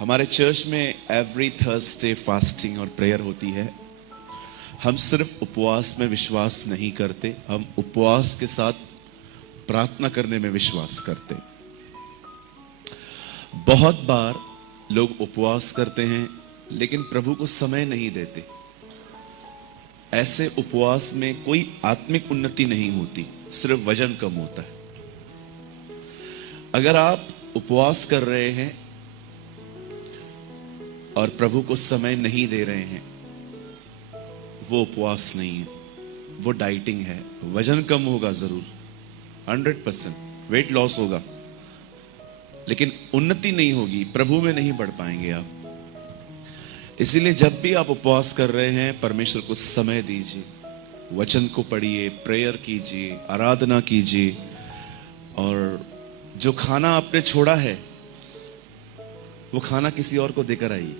हमारे चर्च में every Thursday fasting और प्रेयर होती है। हम सिर्फ उपवास में विश्वास नहीं करते, हम उपवास के साथ प्रार्थना करने में विश्वास करते। बहुत बार लोग उपवास करते हैं लेकिन प्रभु को समय नहीं देते। ऐसे उपवास में कोई आत्मिक उन्नति नहीं होती, सिर्फ वजन कम होता है। अगर आप उपवास कर रहे हैं और प्रभु को समय नहीं दे रहे हैं, वो उपवास नहीं है, वो डाइटिंग है। वजन कम होगा जरूर, 100% वेट लॉस होगा, लेकिन उन्नति नहीं होगी, प्रभु में नहीं बढ़ पाएंगे आप। इसीलिए जब भी आप उपवास कर रहे हैं, परमेश्वर को समय दीजिए, वचन को पढ़िए, प्रेयर कीजिए, आराधना कीजिए। और जो खाना आपने छोड़ा है वो खाना किसी और को देकर आइए।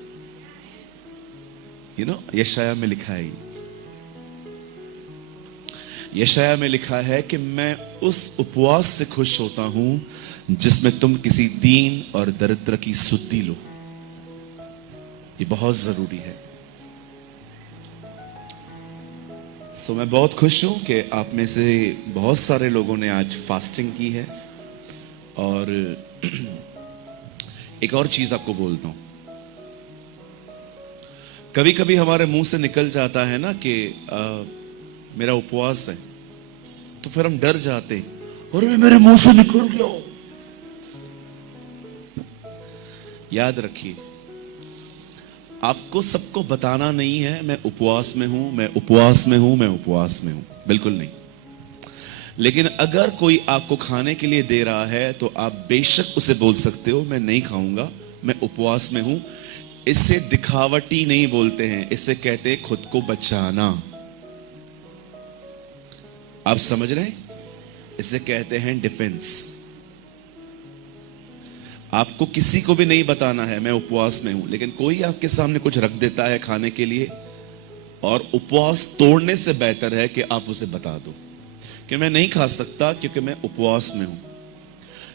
यशाया में लिखा है, यशाया में लिखा है कि मैं उस उपवास से खुश होता हूं जिसमें तुम किसी दीन और दरिद्र की सुधि लो। ये बहुत जरूरी है। मैं बहुत खुश हूं कि आप में से बहुत सारे लोगों ने आज फास्टिंग की है। और एक और चीज आपको बोलता हूं, कभी कभी हमारे मुंह से निकल जाता है ना कि मेरा उपवास है, तो फिर हम डर जाते, और मेरे मुंह से निकल गया। याद रखिए, आपको सबको बताना नहीं है मैं उपवास में हूं, मैं उपवास में हूं, मैं उपवास में हूं, बिल्कुल नहीं। लेकिन अगर कोई आपको खाने के लिए दे रहा है तो आप बेशक उसे बोल सकते हो मैं नहीं खाऊंगा, मैं उपवास में हूं। इससे दिखावटी नहीं बोलते हैं, इससे कहते हैं खुद को बचाना। आप समझ रहे हैं? इसे कहते हैं डिफेंस। आपको किसी को भी नहीं बताना है मैं उपवास में हूं, लेकिन कोई आपके सामने कुछ रख देता है खाने के लिए, और उपवास तोड़ने से बेहतर है कि आप उसे बता दो कि मैं नहीं खा सकता क्योंकि मैं उपवास में हूं।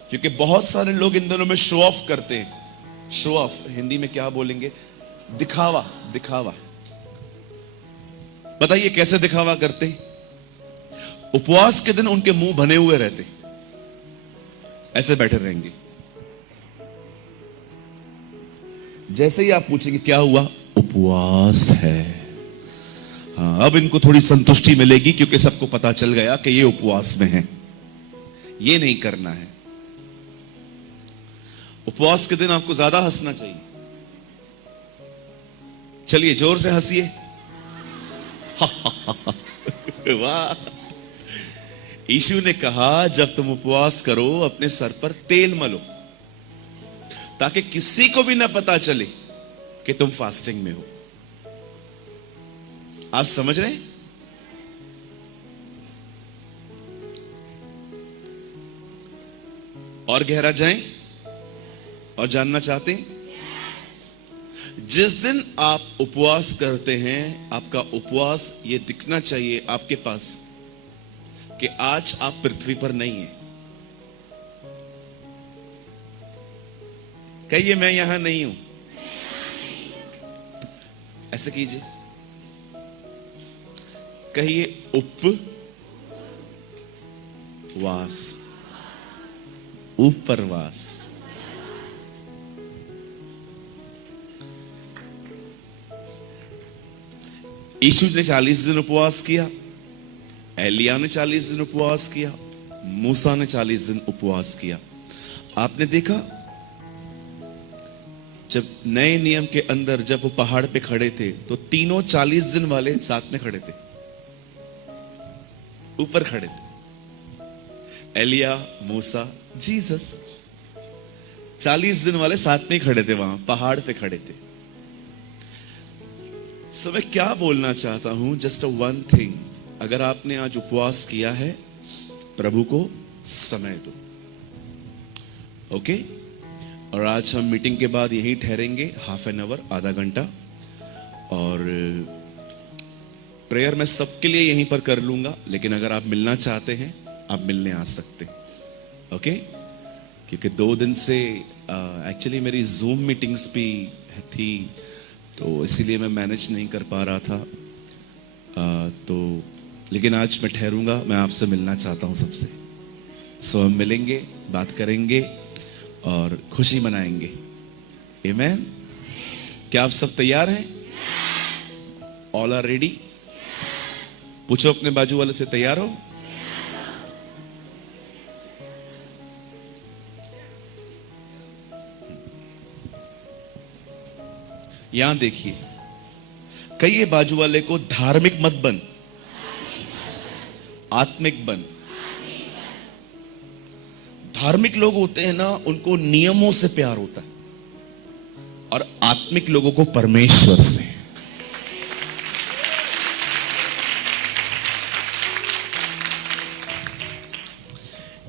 क्योंकि बहुत सारे लोग इन दिनों में शो ऑफ करते हैं। शो ऑफ हिंदी में क्या बोलेंगे? दिखावा। दिखावा। बताइए कैसे दिखावा करते? उपवास के दिन उनके मुंह बने हुए रहते, ऐसे बैठे रहेंगे। जैसे ही आप पूछेंगे क्या हुआ, उपवास है। हाँ, अब इनको थोड़ी संतुष्टि मिलेगी क्योंकि सबको पता चल गया कि ये उपवास में है। ये नहीं करना है। उपवास के दिन आपको ज्यादा हंसना चाहिए। चलिए जोर से हंसिए। वाह! यीशु ने कहा जब तुम उपवास करो अपने सर पर तेल मलो, ताकि किसी को भी ना पता चले कि तुम फास्टिंग में हो। आप समझ रहे हैं? और गहरा जाएं और जानना चाहते हैं? जिस दिन आप उपवास करते हैं, आपका उपवास ये दिखना चाहिए आपके पास कि आज आप पृथ्वी पर नहीं है। कहिए मैं यहां नहीं हूं। ऐसे कीजिए, कहिए उपवास। उपरवास। यीशु ने 40 दिन उपवास किया, एलिया ने 40 दिन उपवास किया, मूसा ने 40 दिन उपवास किया। आपने देखा जब नए नियम के अंदर जब वो पहाड़ पे खड़े थे तो तीनों 40 दिन वाले साथ में खड़े थे, ऊपर खड़े थे। एलिया, मूसा, जीसस, 40 दिन वाले साथ में खड़े थे, वहां पहाड़ पे खड़े थे। सो मैं क्या बोलना चाहता हूं, जस्ट वन थिंग, अगर आपने आज उपवास किया है, प्रभु को समय दो। ओके? और आज हम मीटिंग के बाद यहीं ठहरेंगे, हाफ एन आवर, आधा घंटा, और प्रेयर मैं सबके लिए यहीं पर कर लूंगा। लेकिन अगर आप मिलना चाहते हैं, आप मिलने आ सकते हैं। ओके? क्योंकि 2 दिन से एक्चुअली मेरी जूम मीटिंग्स भी थी, तो इसीलिए मैं मैनेज नहीं कर पा रहा था। तो लेकिन आज मैं ठहरूंगा, मैं आपसे मिलना चाहता हूं सबसे। सो हम मिलेंगे, बात करेंगे और खुशी मनाएंगे। आमीन। क्या आप सब तैयार हैं? All are ready? पूछो अपने बाजू वाले से, तैयार हो? यहां देखिए, कहिए बाजू वाले को, धार्मिक मत बन, आत्मिक बन। धार्मिक लोग होते हैं ना, उनको नियमों से प्यार होता है, और आत्मिक लोगों को परमेश्वर से।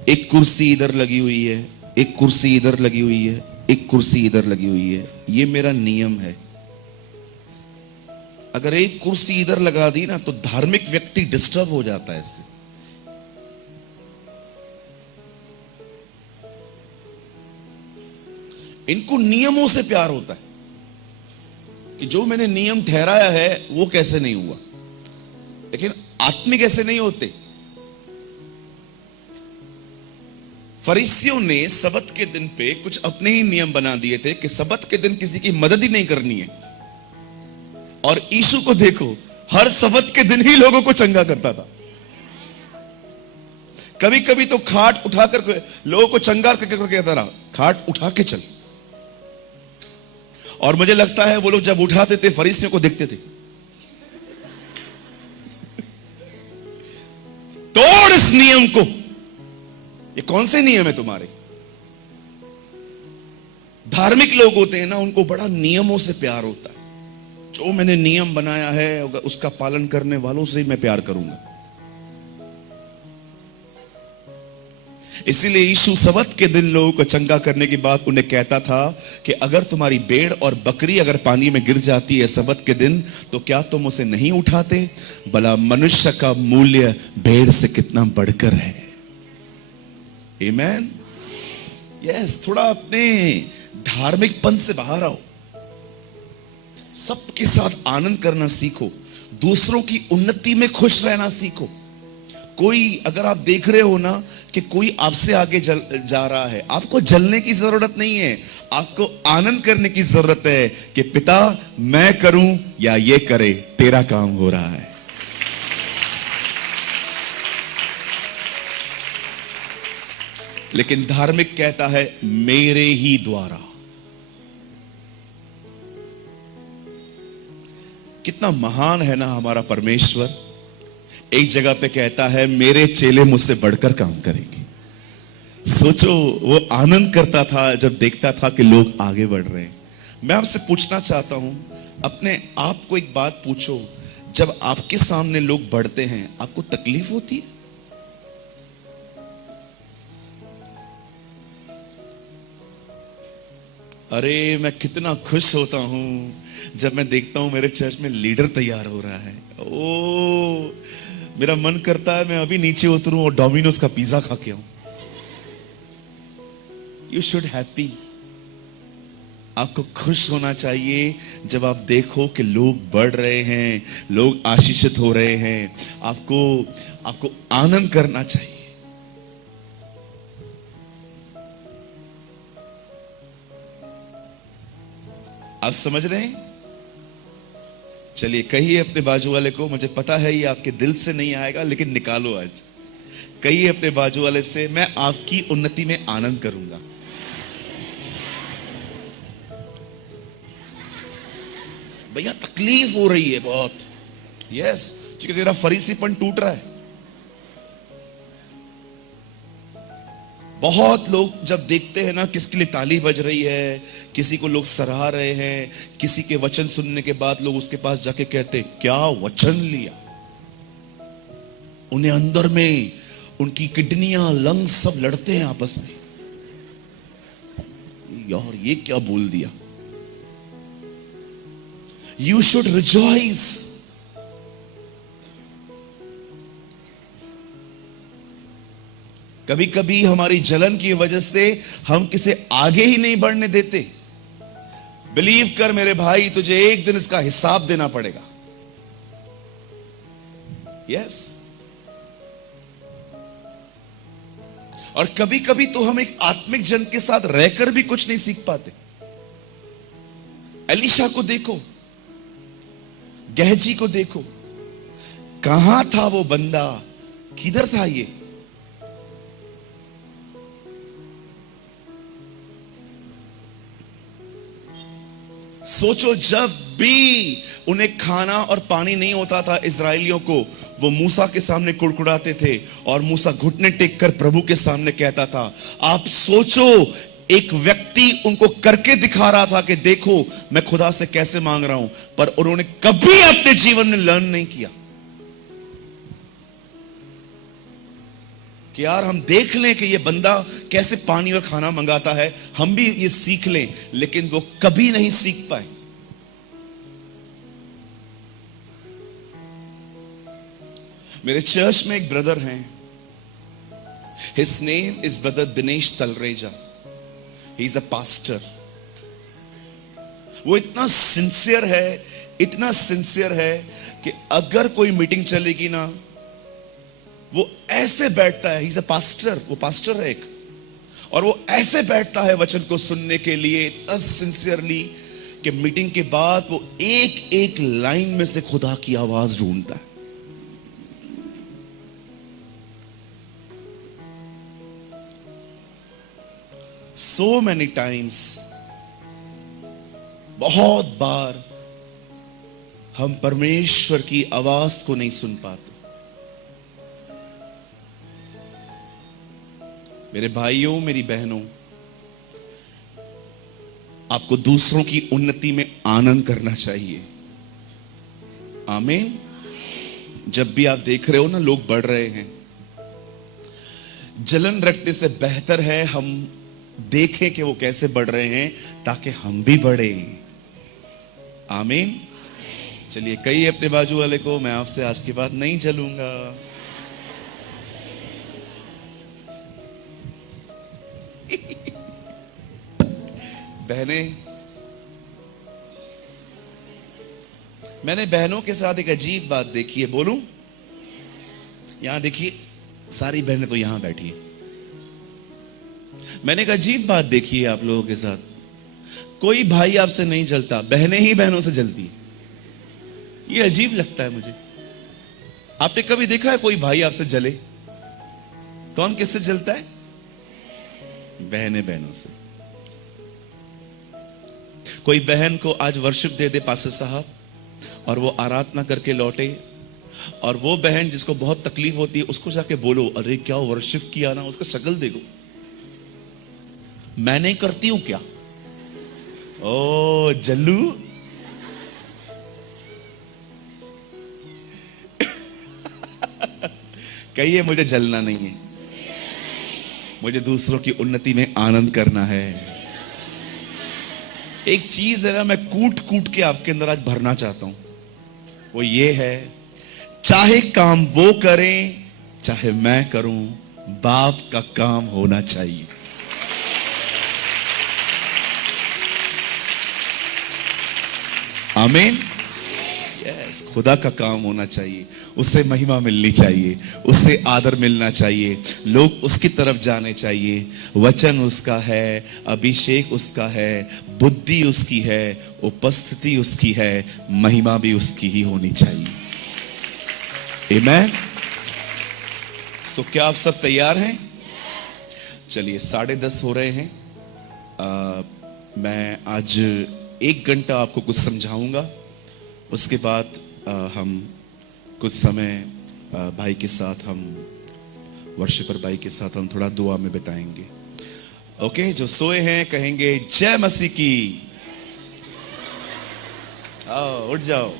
एक कुर्सी इधर लगी हुई है, एक कुर्सी इधर लगी हुई है, एक कुर्सी इधर लगी हुई है, ये मेरा नियम है। अगर एक कुर्सी इधर लगा दी ना, तो धार्मिक व्यक्ति डिस्टर्ब हो जाता है इससे। इनको नियमों से प्यार होता है कि जो मैंने नियम ठहराया है वो कैसे नहीं हुआ। लेकिन आत्मिक ऐसे नहीं होते। फरीसियों ने सबत के दिन पे कुछ अपने ही नियम बना दिए थे कि सबत के दिन किसी की मदद ही नहीं करनी है। और यीशु को देखो, हर सबत के दिन ही लोगों को चंगा करता था। कभी कभी तो खाट उठाकर लोगों को चंगा करके कहता रहा, खाट उठा के चल। और मुझे लगता है वो लोग जब उठाते थे, फरीसियों को देखते थे, तोड़ इस नियम को। ये कौन से नियम है तुम्हारे? धार्मिक लोग होते हैं ना, उनको बड़ा नियमों से प्यार होता है। जो मैंने नियम बनाया है उसका पालन करने वालों से ही मैं प्यार करूंगा। इसीलिए यीशु सबत के दिन लोगों को चंगा करने के बाद उन्हें कहता था कि अगर तुम्हारी भेड़ और बकरी अगर पानी में गिर जाती है सबत के दिन, तो क्या तुम उसे नहीं उठाते? भला मनुष्य का मूल्य भेड़ से कितना बढ़कर है। आमीन। यस, थोड़ा अपने धार्मिकपन से बाहर आओ, सबके साथ आनंद करना सीखो, दूसरों की उन्नति में खुश रहना सीखो। कोई अगर आप देख रहे हो ना कि कोई आपसे आगे जा रहा है, आपको जलने की जरूरत नहीं है, आपको आनंद करने की जरूरत है कि पिता मैं करूं या ये करे, तेरा काम हो रहा है। लेकिन धार्मिक कहता है मेरे ही द्वारा। कितना महान है ना हमारा परमेश्वर। एक जगह पे कहता है मेरे चेले मुझसे बढ़कर काम करेंगे। सोचो, वो आनंद करता था जब देखता था कि लोग आगे बढ़ रहे हैं। मैं आपसे पूछना चाहता हूं, अपने आप को एक बात पूछो, जब आपके सामने लोग बढ़ते हैं आपको तकलीफ होती है? अरे मैं कितना खुश होता हूं जब मैं देखता हूं मेरे चर्च में लीडर तैयार हो रहा है। ओ, मेरा मन करता है मैं अभी नीचे उतरूं और डोमिनोज का पिज्जा खा के आऊं। You should happy. आपको खुश होना चाहिए जब आप देखो कि लोग बढ़ रहे हैं, लोग आशीषित हो रहे हैं। आपको आनंद करना चाहिए। आप समझ रहे हैं? चलिए कहिए अपने बाजू वाले को, मुझे पता है ये आपके दिल से नहीं आएगा, लेकिन निकालो आज। कहिए अपने बाजू वाले से, मैं आपकी उन्नति में आनंद करूंगा। भैया तकलीफ हो रही है बहुत। यस, क्योंकि तेरा फरीसीपन टूट रहा है। बहुत लोग जब देखते हैं ना किसके लिए ताली बज रही है, किसी को लोग सराह रहे हैं, किसी के वचन सुनने के बाद लोग उसके पास जाके कहते क्या वचन लिया, उन्हें अंदर में उनकी किडनियां, लंग्स सब लड़ते हैं आपस में। यार ये क्या बोल दिया। You should rejoice. कभी कभी हमारी जलन की वजह से हम किसे आगे ही नहीं बढ़ने देते। बिलीव कर मेरे भाई, तुझे एक दिन इसका हिसाब देना पड़ेगा। यस। और कभी कभी तो हम एक आत्मिक जन के साथ रहकर भी कुछ नहीं सीख पाते। एलीशा को देखो, गहजी को देखो, कहां था वो बंदा, किधर था ये? सोचो, जब भी उन्हें खाना और पानी नहीं होता था इजरायलियों को, वो मूसा के सामने कुड़कुड़ाते थे और मूसा घुटने टेक कर प्रभु के सामने कहता था। आप सोचो, एक व्यक्ति उनको करके दिखा रहा था कि देखो मैं खुदा से कैसे मांग रहा हूं, पर उन्होंने कभी अपने जीवन में लर्न नहीं किया कि यार हम देख लें कि ये बंदा कैसे पानी और खाना मंगाता है, हम भी ये सीख लें। लेकिन वो कभी नहीं सीख पाए। मेरे चर्च में एक ब्रदर हैं, his name is brother Dinesh Talreja. He is a pastor. वो इतना सिंसियर है, इतना सिंसियर है कि अगर कोई मीटिंग चलेगी ना, वो ऐसे बैठता है। ही इज अ पास्टर, वो पास्टर है एक, और वो ऐसे बैठता है वचन को सुनने के लिए इतना सिंसियरली कि मीटिंग के बाद वो एक एक लाइन में से खुदा की आवाज ढूंढता है। So many times, बहुत बार हम परमेश्वर की आवाज को नहीं सुन पाते। मेरे भाइयों, मेरी बहनों, आपको दूसरों की उन्नति में आनंद करना चाहिए। आमीन। जब भी आप देख रहे हो ना लोग बढ़ रहे हैं, जलन रखने से बेहतर है हम देखें कि वो कैसे बढ़ रहे हैं ताकि हम भी बढ़े। आमीन। चलिए कहिए अपने बाजू वाले को, मैं आपसे आज के बाद नहीं जलूंगा। बहनें, मैंने बहनों के साथ एक अजीब बात देखी है। बोलूं? यहां देखिए, सारी बहनें तो यहां बैठी हैं। मैंने एक अजीब बात देखी है आप लोगों के साथ। कोई भाई आपसे नहीं जलता, बहनें ही बहनों से जलती है। ये अजीब लगता है मुझे। आपने कभी देखा है कोई भाई आपसे जले? कौन किससे जलता है? बहनें बहनों से। कोई बहन को आज वर्शिप दे दे पास्टर साहब, और वो आराधना करके लौटे, और वो बहन जिसको बहुत तकलीफ होती है उसको जाके बोलो, अरे क्या वर्शिप किया ना, उसका शक्ल देखो। मैं नहीं करती हूं क्या? ओ जल्लू। कहिए, मुझे जलना नहीं है, मुझे दूसरों की उन्नति में आनंद करना है। एक चीज है ना, मैं कूट कूट के आपके अंदर आज भरना चाहता हूं, वो ये है, चाहे काम वो करें चाहे मैं करूं, बाप का काम होना चाहिए। आमीन। यस, खुदा का काम होना चाहिए, उससे महिमा मिलनी चाहिए, उससे आदर मिलना चाहिए, लोग उसकी तरफ जाने चाहिए। वचन उसका है, अभिषेक उसका है, बुद्धि उसकी है, उपस्थिति उसकी है, महिमा भी उसकी ही होनी चाहिए। आमीन। सो क्या आप सब तैयार हैं? चलिए 10:30 हो रहे हैं। मैं आज 1 घंटा आपको कुछ समझाऊंगा, उसके बाद हम कुछ समय भाई के साथ, हम वर्शिपर भाई के साथ हम थोड़ा दुआ में बिताएंगे। ओके, जो सोए हैं कहेंगे जय मसीह की। आओ उठ जाओ।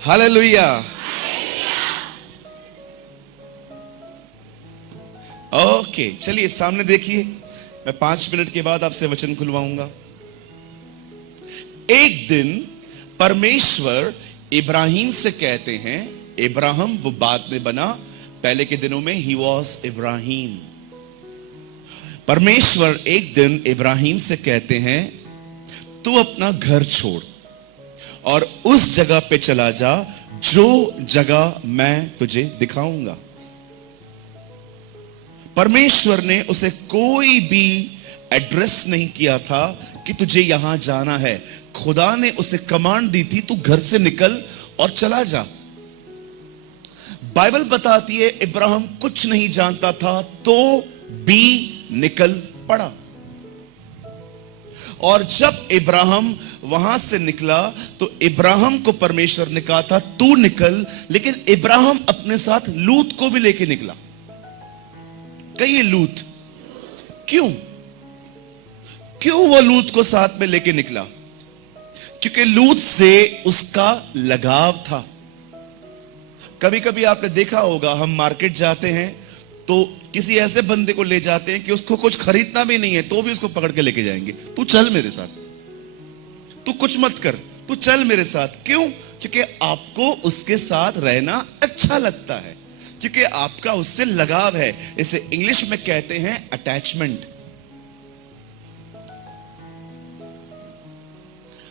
हालेलुया। ओके, चलिए सामने देखिए, मैं 5 मिनट के बाद आपसे वचन खुलवाऊंगा। एक दिन परमेश्वर इब्राहिम से कहते हैं, इब्राहिम वो बाद में बना, पहले के दिनों में ही वॉज इब्राहिम। परमेश्वर एक दिन इब्राहिम से कहते हैं, तू अपना घर छोड़ और उस जगह पे चला जा जो जगह मैं तुझे दिखाऊंगा। परमेश्वर ने उसे कोई भी एड्रेस नहीं किया था कि तुझे यहां जाना है। खुदा ने उसे कमांड दी थी, तू घर से निकल और चला जा। बाइबल बताती है इब्राहिम कुछ नहीं जानता था तो भी निकल पड़ा। और जब इब्राहिम वहां से निकला तो इब्राहिम को परमेश्वर ने कहा था तू निकल, लेकिन इब्राहिम अपने साथ लूत को भी लेके निकला। कहिए लूत। क्यों वो लूत को साथ में लेके निकला? क्योंकि लूत से उसका लगाव था। कभी कभी आपने देखा होगा, हम मार्केट जाते हैं तो किसी ऐसे बंदे को ले जाते हैं कि उसको कुछ खरीदना भी नहीं है तो भी उसको पकड़ के लेके जाएंगे, तू चल मेरे साथ, तू कुछ मत कर, तू चल मेरे साथ। क्यों? क्योंकि आपको उसके साथ रहना अच्छा लगता है, क्योंकि आपका उससे लगाव है। इसे इंग्लिश में कहते हैं अटैचमेंट।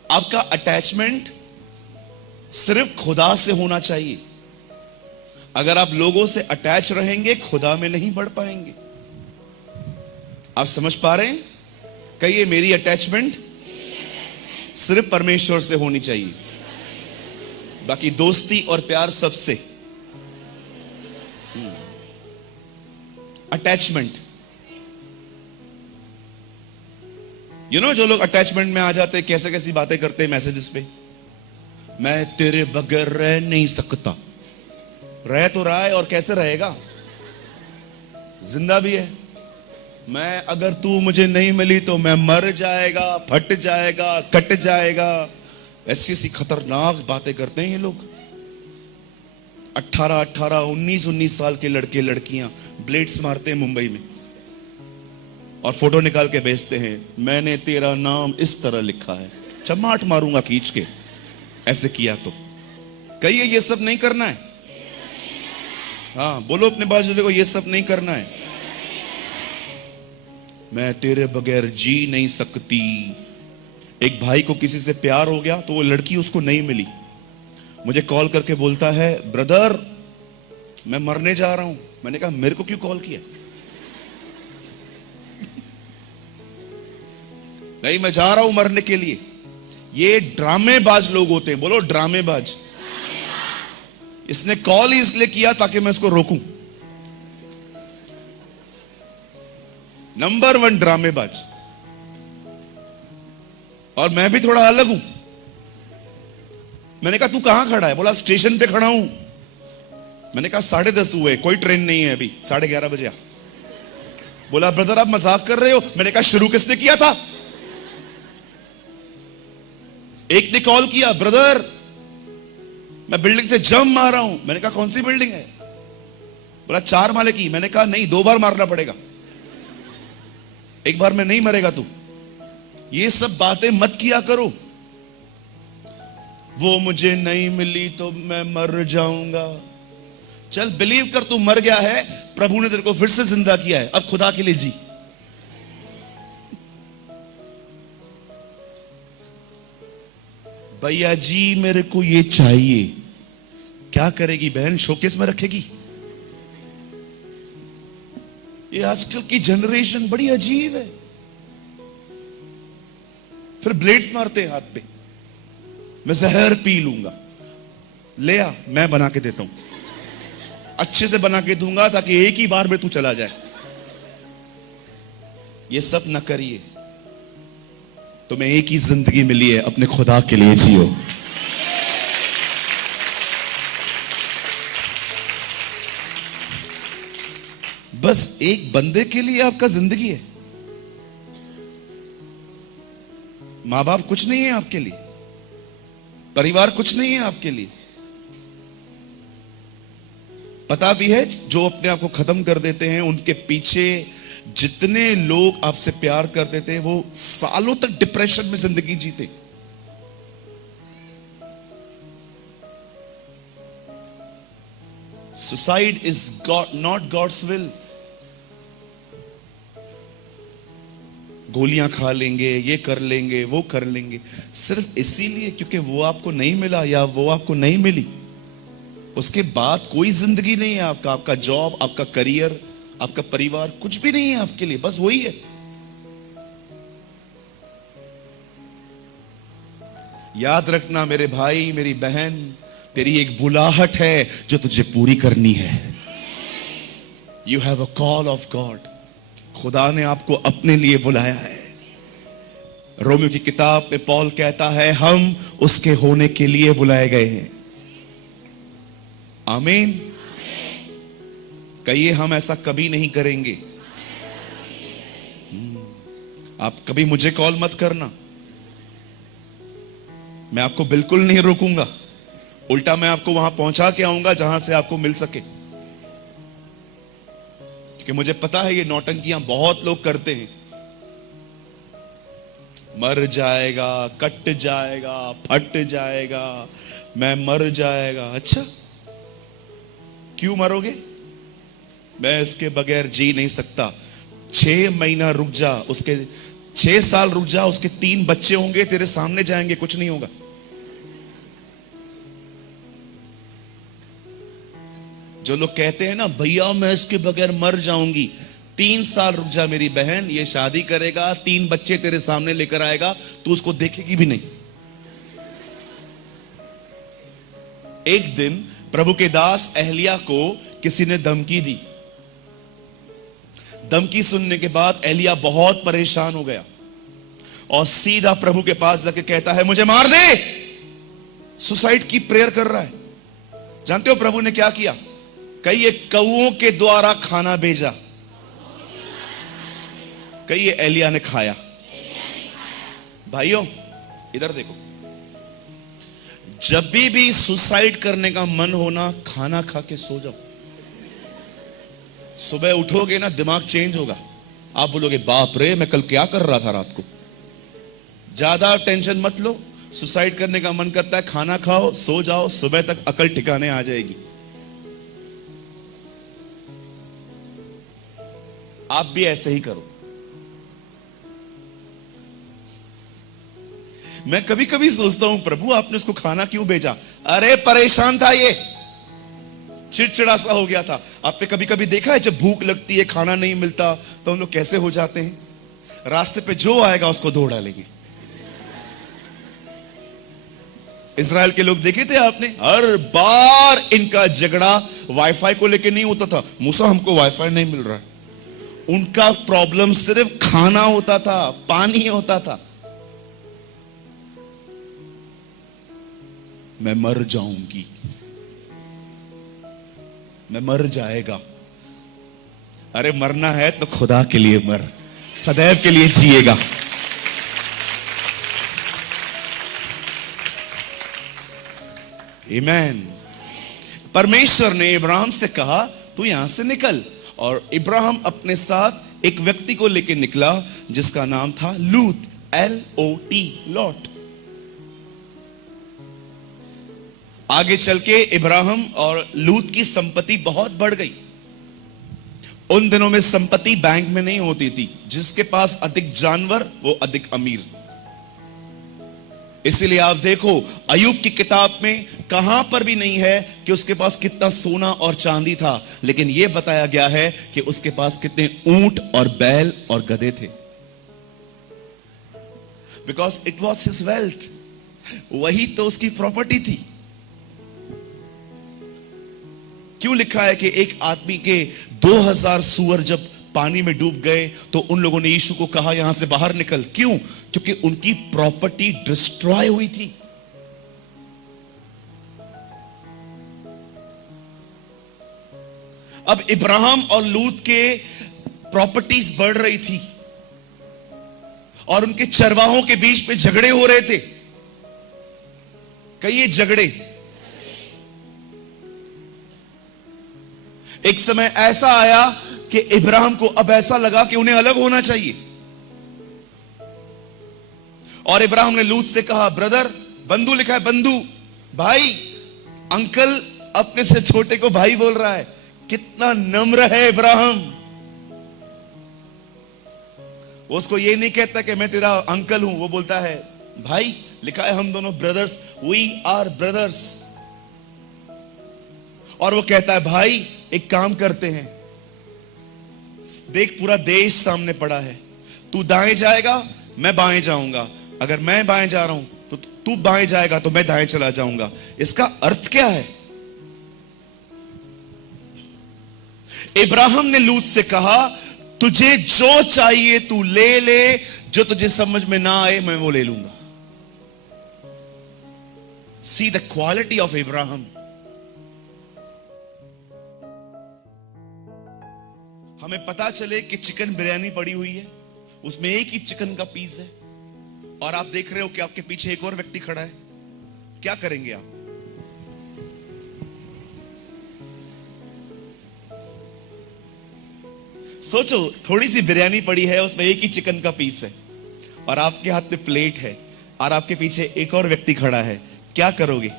आपका अटैचमेंट सिर्फ खुदा से होना चाहिए। अगर आप लोगों से अटैच रहेंगे, खुदा में नहीं बढ़ पाएंगे। आप समझ पा रहे हैं? कहिए मेरी अटैचमेंट सिर्फ परमेश्वर से होनी चाहिए, बाकी दोस्ती और प्यार सबसे। अटैचमेंट, जो लोग अटैचमेंट में आ जाते हैं, कैसे कैसी बातें करते हैं मैसेजेस पे। मैं तेरे बगैर रह नहीं सकता। रह तो रहा है, और कैसे रहेगा? जिंदा भी है। मैं अगर तू मुझे नहीं मिली तो मैं मर जाएगा, फट जाएगा, कट जाएगा। ऐसी सी खतरनाक बातें करते हैं ये लोग। 18, 19 साल के लड़के लड़कियां ब्लेड्स मारते हैं मुंबई में और फोटो निकाल के भेजते हैं, मैंने तेरा नाम इस तरह लिखा है, चमाट मारूंगा खींच के ऐसे किया तो। कहिए ये सब नहीं करना है। हाँ बोलो अपने बाजू को, ये सब नहीं करना है। मैं तेरे बगैर जी नहीं सकती। एक भाई को किसी से प्यार हो गया तो वो लड़की उसको नहीं मिली, मुझे कॉल करके बोलता है, ब्रदर मैं मरने जा रहा हूं। मैंने कहा मेरे को क्यों कॉल किया? नहीं मैं जा रहा हूं मरने के लिए। ये ड्रामेबाज लोग होते हैं। बोलो ड्रामेबाज। इसने कॉल इसलिए किया ताकि मैं इसको रोकूं। नंबर 1 ड्रामेबाज। और मैं भी थोड़ा अलग हूं। मैंने कहा तू कहां खड़ा है? बोला स्टेशन पे खड़ा हूं। मैंने कहा 10:30 हुए, कोई ट्रेन नहीं है अभी, 11:30 बजे आ। बोला ब्रदर आप मजाक कर रहे हो। मैंने कहा शुरू किसने किया था? एक ने कॉल किया, ब्रदर मैं बिल्डिंग से जंप मार रहा हूं। मैंने कहा कौन सी बिल्डिंग है? बोला 4 माले की। मैंने कहा नहीं, 2 बार मारना पड़ेगा, एक बार में नहीं मरेगा तू। ये सब बातें मत किया करो। वो मुझे नहीं मिली तो मैं मर जाऊंगा। चल बिलीव कर, तू मर गया है, प्रभु ने तेरे को फिर से जिंदा किया है, अब खुदा के लिए जी। भैया जी मेरे को ये चाहिए। क्या करेगी बहन? शोकेस में रखेगी। ये आजकल की जनरेशन बड़ी अजीब है। फिर ब्लेड्स मारते हैं हाथ पे। मैं जहर पी लूंगा। ले आ, मैं बना के देता हूं, अच्छे से बना के दूंगा ताकि एक ही बार में तू चला जाए। ये सब ना करिए। तुम्हें एक ही जिंदगी मिली है, अपने खुदा के लिए जियो। बस एक बंदे के लिए आपका जिंदगी है। मां बाप कुछ नहीं है आपके लिए, परिवार कुछ नहीं है आपके लिए। पता भी है जो अपने आप को खत्म कर देते हैं, उनके पीछे जितने लोग आपसे प्यार करते थे वो सालों तक डिप्रेशन में जिंदगी जीते। Suicide is God not God's will. गोलियां खा लेंगे, ये कर लेंगे, वो कर लेंगे, सिर्फ इसीलिए क्योंकि वो आपको नहीं मिला या वो आपको नहीं मिली। उसके बाद कोई जिंदगी नहीं है आपका, आपका जॉब, आपका करियर, आपका परिवार, कुछ भी नहीं है आपके लिए, बस वही है। याद रखना मेरे भाई, मेरी बहन, तेरी एक बुलाहट है जो तुझे पूरी करनी है। You have a call of God. खुदा ने आपको अपने लिए बुलाया है। रोमियो की किताब में पौल कहता है हम उसके होने के लिए बुलाए गए हैं। आमीन। कहिए हम ऐसा कभी नहीं करेंगे। आप कभी मुझे कॉल मत करना, मैं आपको बिल्कुल नहीं रोकूंगा, उल्टा मैं आपको वहां पहुंचा के आऊंगा जहां से आपको मिल सके। क्योंकि मुझे पता है ये नौटंकियां बहुत लोग करते हैं। मर जाएगा, कट जाएगा, फट जाएगा, मैं मर जाएगा। अच्छा, क्यों मरोगे? मैं इसके बगैर जी नहीं सकता। 6 महीना रुक जा, उसके 6 साल रुक जा, उसके 3 बच्चे होंगे तेरे सामने जाएंगे, कुछ नहीं होगा। जो लोग कहते हैं ना भैया मैं इसके बगैर मर जाऊंगी, 3 साल रुक जा मेरी बहन, ये शादी करेगा, 3 बच्चे तेरे सामने लेकर आएगा, तू उसको देखेगी भी नहीं। एक दिन प्रभु के दास एलिय्याह को किसी ने धमकी दी। धमकी सुनने के बाद एलिय्याह बहुत परेशान हो गया और सीधा प्रभु के पास जाके कहता है मुझे मार दे। सुसाइड की प्रेयर कर रहा है। जानते हो प्रभु ने क्या किया? कई कौओं के द्वारा खाना भेजा, कई एलिय्याह ने खाया। भाइयों इधर देखो, जब भी सुसाइड करने का मन हो ना, खाना खा के सो जाओ। सुबह उठोगे ना दिमाग चेंज होगा, आप बोलोगे बाप रे मैं कल क्या कर रहा था रात को। ज्यादा टेंशन मत लो, सुसाइड करने का मन करता है, खाना खाओ, सो जाओ, सुबह तक अकल ठिकाने आ जाएगी। आप भी ऐसे ही करो। मैं कभी कभी सोचता हूं प्रभु आपने उसको खाना क्यों भेजा? अरे परेशान था, ये चिड़चिड़ा सा हो गया था। आपने कभी कभी देखा है जब भूख लगती है खाना नहीं मिलता तो हम लोग कैसे हो जाते हैं? रास्ते पे जो आएगा उसको धो डालेंगे। इजराइल के लोग देखे थे आपने, हर बार इनका झगड़ा वाईफाई को लेके नहीं होता था। मूसा हमको वाईफाई नहीं मिल रहा है। उनका प्रॉब्लम सिर्फ खाना होता था, पानी होता था। मैं मर जाऊंगी, मैं मर जाएगा। अरे मरना है तो खुदा के लिए मर, सदैव के लिए जिएगा। आमीन। परमेश्वर ने इब्राहिम से कहा तू यहां से निकल, और इब्राहिम अपने साथ एक व्यक्ति को लेकर निकला जिसका नाम था लूत, LOT, लॉट। आगे चल के इब्राहिम और लूत की संपत्ति बहुत बढ़ गई। उन दिनों में संपत्ति बैंक में नहीं होती थी, जिसके पास अधिक जानवर वो अधिक अमीर। इसीलिए आप देखो अय्यूब की किताब में कहां पर भी नहीं है कि उसके पास कितना सोना और चांदी था, लेकिन यह बताया गया है कि उसके पास कितने ऊंट और बैल और गधे थे। Because it was his wealth, वही तो उसकी प्रॉपर्टी थी। क्यों लिखा है कि एक आदमी के 2000 सूअर जब पानी में डूब गए तो उन लोगों ने यीशु को कहा यहां से बाहर निकल। क्यों? क्योंकि उनकी प्रॉपर्टी डिस्ट्रॉय हुई थी। अब इब्राहिम और लूत के प्रॉपर्टीज बढ़ रही थी और उनके चरवाहों के बीच में झगड़े हो रहे थे। कई झगड़े, एक समय ऐसा आया कि इब्राहिम को अब ऐसा लगा कि उन्हें अलग होना चाहिए, और इब्राहिम ने लूत से कहा ब्रदर, बंधु लिखा है बंधु, भाई, अंकल, अपने से छोटे को भाई बोल रहा है। कितना नम्र है इब्राहिम। उसको ये नहीं कहता कि मैं तेरा अंकल हूं, वो बोलता है भाई। लिखा है हम दोनों ब्रदर्स, वी आर ब्रदर्स। और वो कहता है भाई एक काम करते हैं, देख पूरा देश सामने पड़ा है, तू दाएं जाएगा मैं बाएं जाऊंगा, अगर मैं बाएं जा रहा हूं तो तू बाएं जाएगा तो मैं दाएं चला जाऊंगा। इसका अर्थ क्या है? इब्राहिम ने लूत से कहा तुझे जो चाहिए तू ले ले, जो तुझे समझ में ना आए मैं वो ले लूंगा। See the quality of Ibrahim. हमें पता चले कि चिकन बिरयानी पड़ी हुई है, उसमें एक ही चिकन का पीस है, और आप देख रहे हो कि आपके पीछे एक और व्यक्ति खड़ा है। क्या करेंगे आप? सोचो, थोड़ी सी बिरयानी पड़ी है, उसमें एक ही चिकन का पीस है, और आपके हाथ में प्लेट है, और आपके पीछे एक और व्यक्ति खड़ा है। क्या करोगे?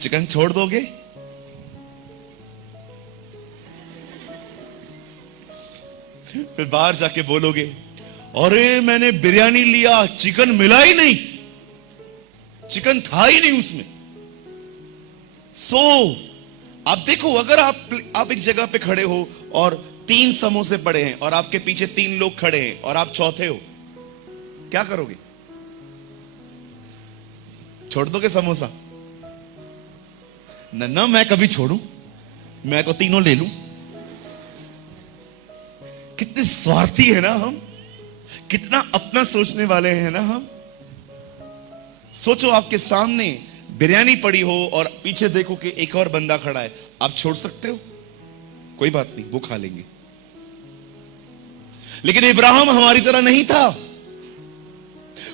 चिकन छोड़ दोगे? फिर बाहर जाके बोलोगे अरे मैंने बिरयानी लिया, चिकन मिला ही नहीं, चिकन था ही नहीं उसमें। आप देखो, अगर आप एक जगह पे खड़े हो और 3 समोसे पड़े हैं और आपके पीछे 3 लोग खड़े हैं और आप चौथे हो, क्या करोगे? छोड़ दोगे समोसा? ना मैं कभी छोड़ूं, मैं तो तीनों ले लूं। कितने स्वार्थी है ना हम, कितना अपना सोचने वाले हैं ना हम। सोचो आपके सामने बिरयानी पड़ी हो और पीछे देखो कि एक और बंदा खड़ा है, आप छोड़ सकते हो? कोई बात नहीं, वो खा लेंगे। लेकिन इब्राहिम हमारी तरह नहीं था।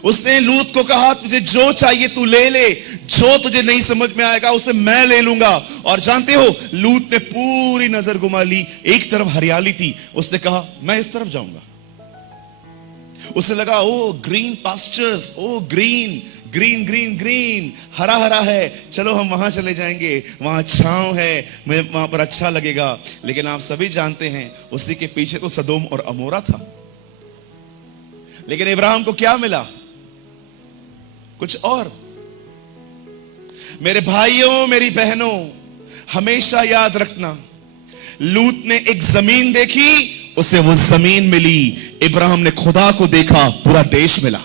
उसने लूत को कहा तुझे जो चाहिए तू ले ले, जो तुझे नहीं समझ में आएगा उसे मैं ले लूंगा। और जानते हो, लूत ने पूरी नजर घुमा ली, एक तरफ हरियाली थी, उसने कहा मैं इस तरफ जाऊंगा। उसे लगा ओ ग्रीन पास्चर्स, ओ ग्रीन ग्रीन ग्रीन ग्रीन, हरा हरा है, चलो हम वहां चले जाएंगे, वहां छांव है, मुझे वहां पर अच्छा लगेगा। लेकिन आप सभी जानते हैं उसी के पीछे तो सदोम और अमोरा था। लेकिन इब्राहिम को क्या मिला? कुछ और। मेरे भाइयों मेरी बहनों, हमेशा याद रखना, लूत ने एक जमीन देखी, उसे वो जमीन मिली। इब्राहिम ने खुदा को देखा, पूरा देश मिला।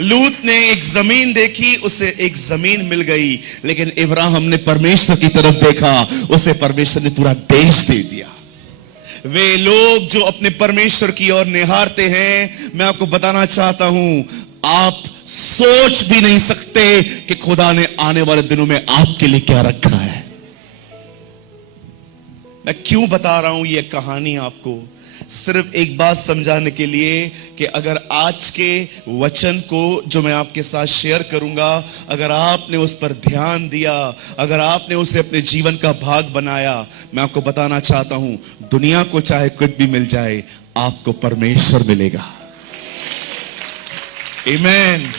लूत ने एक जमीन देखी, उसे एक जमीन मिल गई। लेकिन इब्राहिम ने परमेश्वर की तरफ देखा, उसे परमेश्वर ने पूरा देश दे दिया। वे लोग जो अपने परमेश्वर की ओर निहारते हैं, मैं आपको बताना चाहता हूं, आप सोच भी नहीं सकते कि खुदा ने आने वाले दिनों में आपके लिए क्या रखा है। मैं क्यों बता रहा हूं यह कहानी आपको? सिर्फ एक बात समझाने के लिए कि अगर आज के वचन को जो मैं आपके साथ शेयर करूंगा, अगर आपने उस पर ध्यान दिया, अगर आपने उसे अपने जीवन का भाग बनाया, मैं आपको बताना चाहता हूं, दुनिया को चाहे कुछ भी मिल जाए, आपको परमेश्वर मिलेगा। आमीन।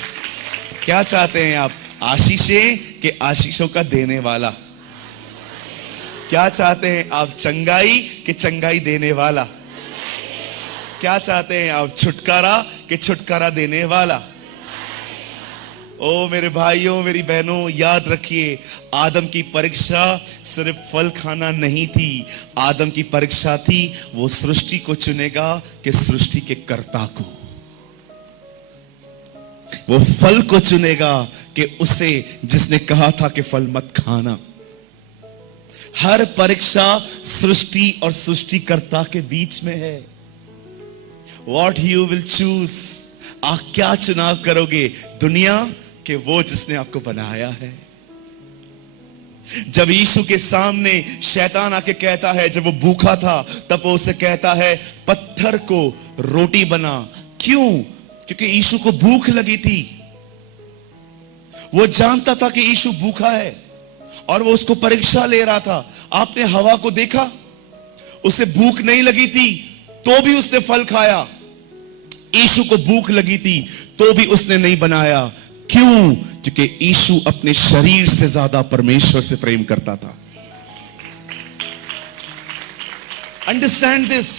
क्या चाहते हैं आप? आशीषें के आशीषों का देने वाला? क्या चाहते हैं आप? चंगाई के चंगाई देने वाला? क्या चाहते हैं आप? छुटकारा के छुटकारा देने वाला? ओ मेरे भाइयों मेरी बहनों, याद रखिए, आदम की परीक्षा सिर्फ फल खाना नहीं थी। आदम की परीक्षा थी, वो सृष्टि को चुनेगा कि सृष्टि के कर्ता को। वो फल को चुनेगा कि उसे जिसने कहा था कि फल मत खाना। हर परीक्षा सृष्टि और सृष्टिकर्ता के बीच में है। What you will choose, आप क्या चुनाव करोगे? दुनिया के वो जिसने आपको बनाया है। जब यीशु के सामने शैतान आके कहता है, जब वो भूखा था तब वो उसे कहता है पत्थर को रोटी बना। क्यों? क्योंकि यीशु को भूख लगी थी। वो जानता था कि यीशु भूखा है और वो उसको परीक्षा ले रहा था। आपने हवा को देखा, उसे भूख नहीं लगी थी तो भी उसने फल खाया। यीशु को भूख लगी थी तो भी उसने नहीं बनाया। क्यों? क्योंकि यीशु अपने शरीर से ज्यादा परमेश्वर से प्रेम करता था। Understand this.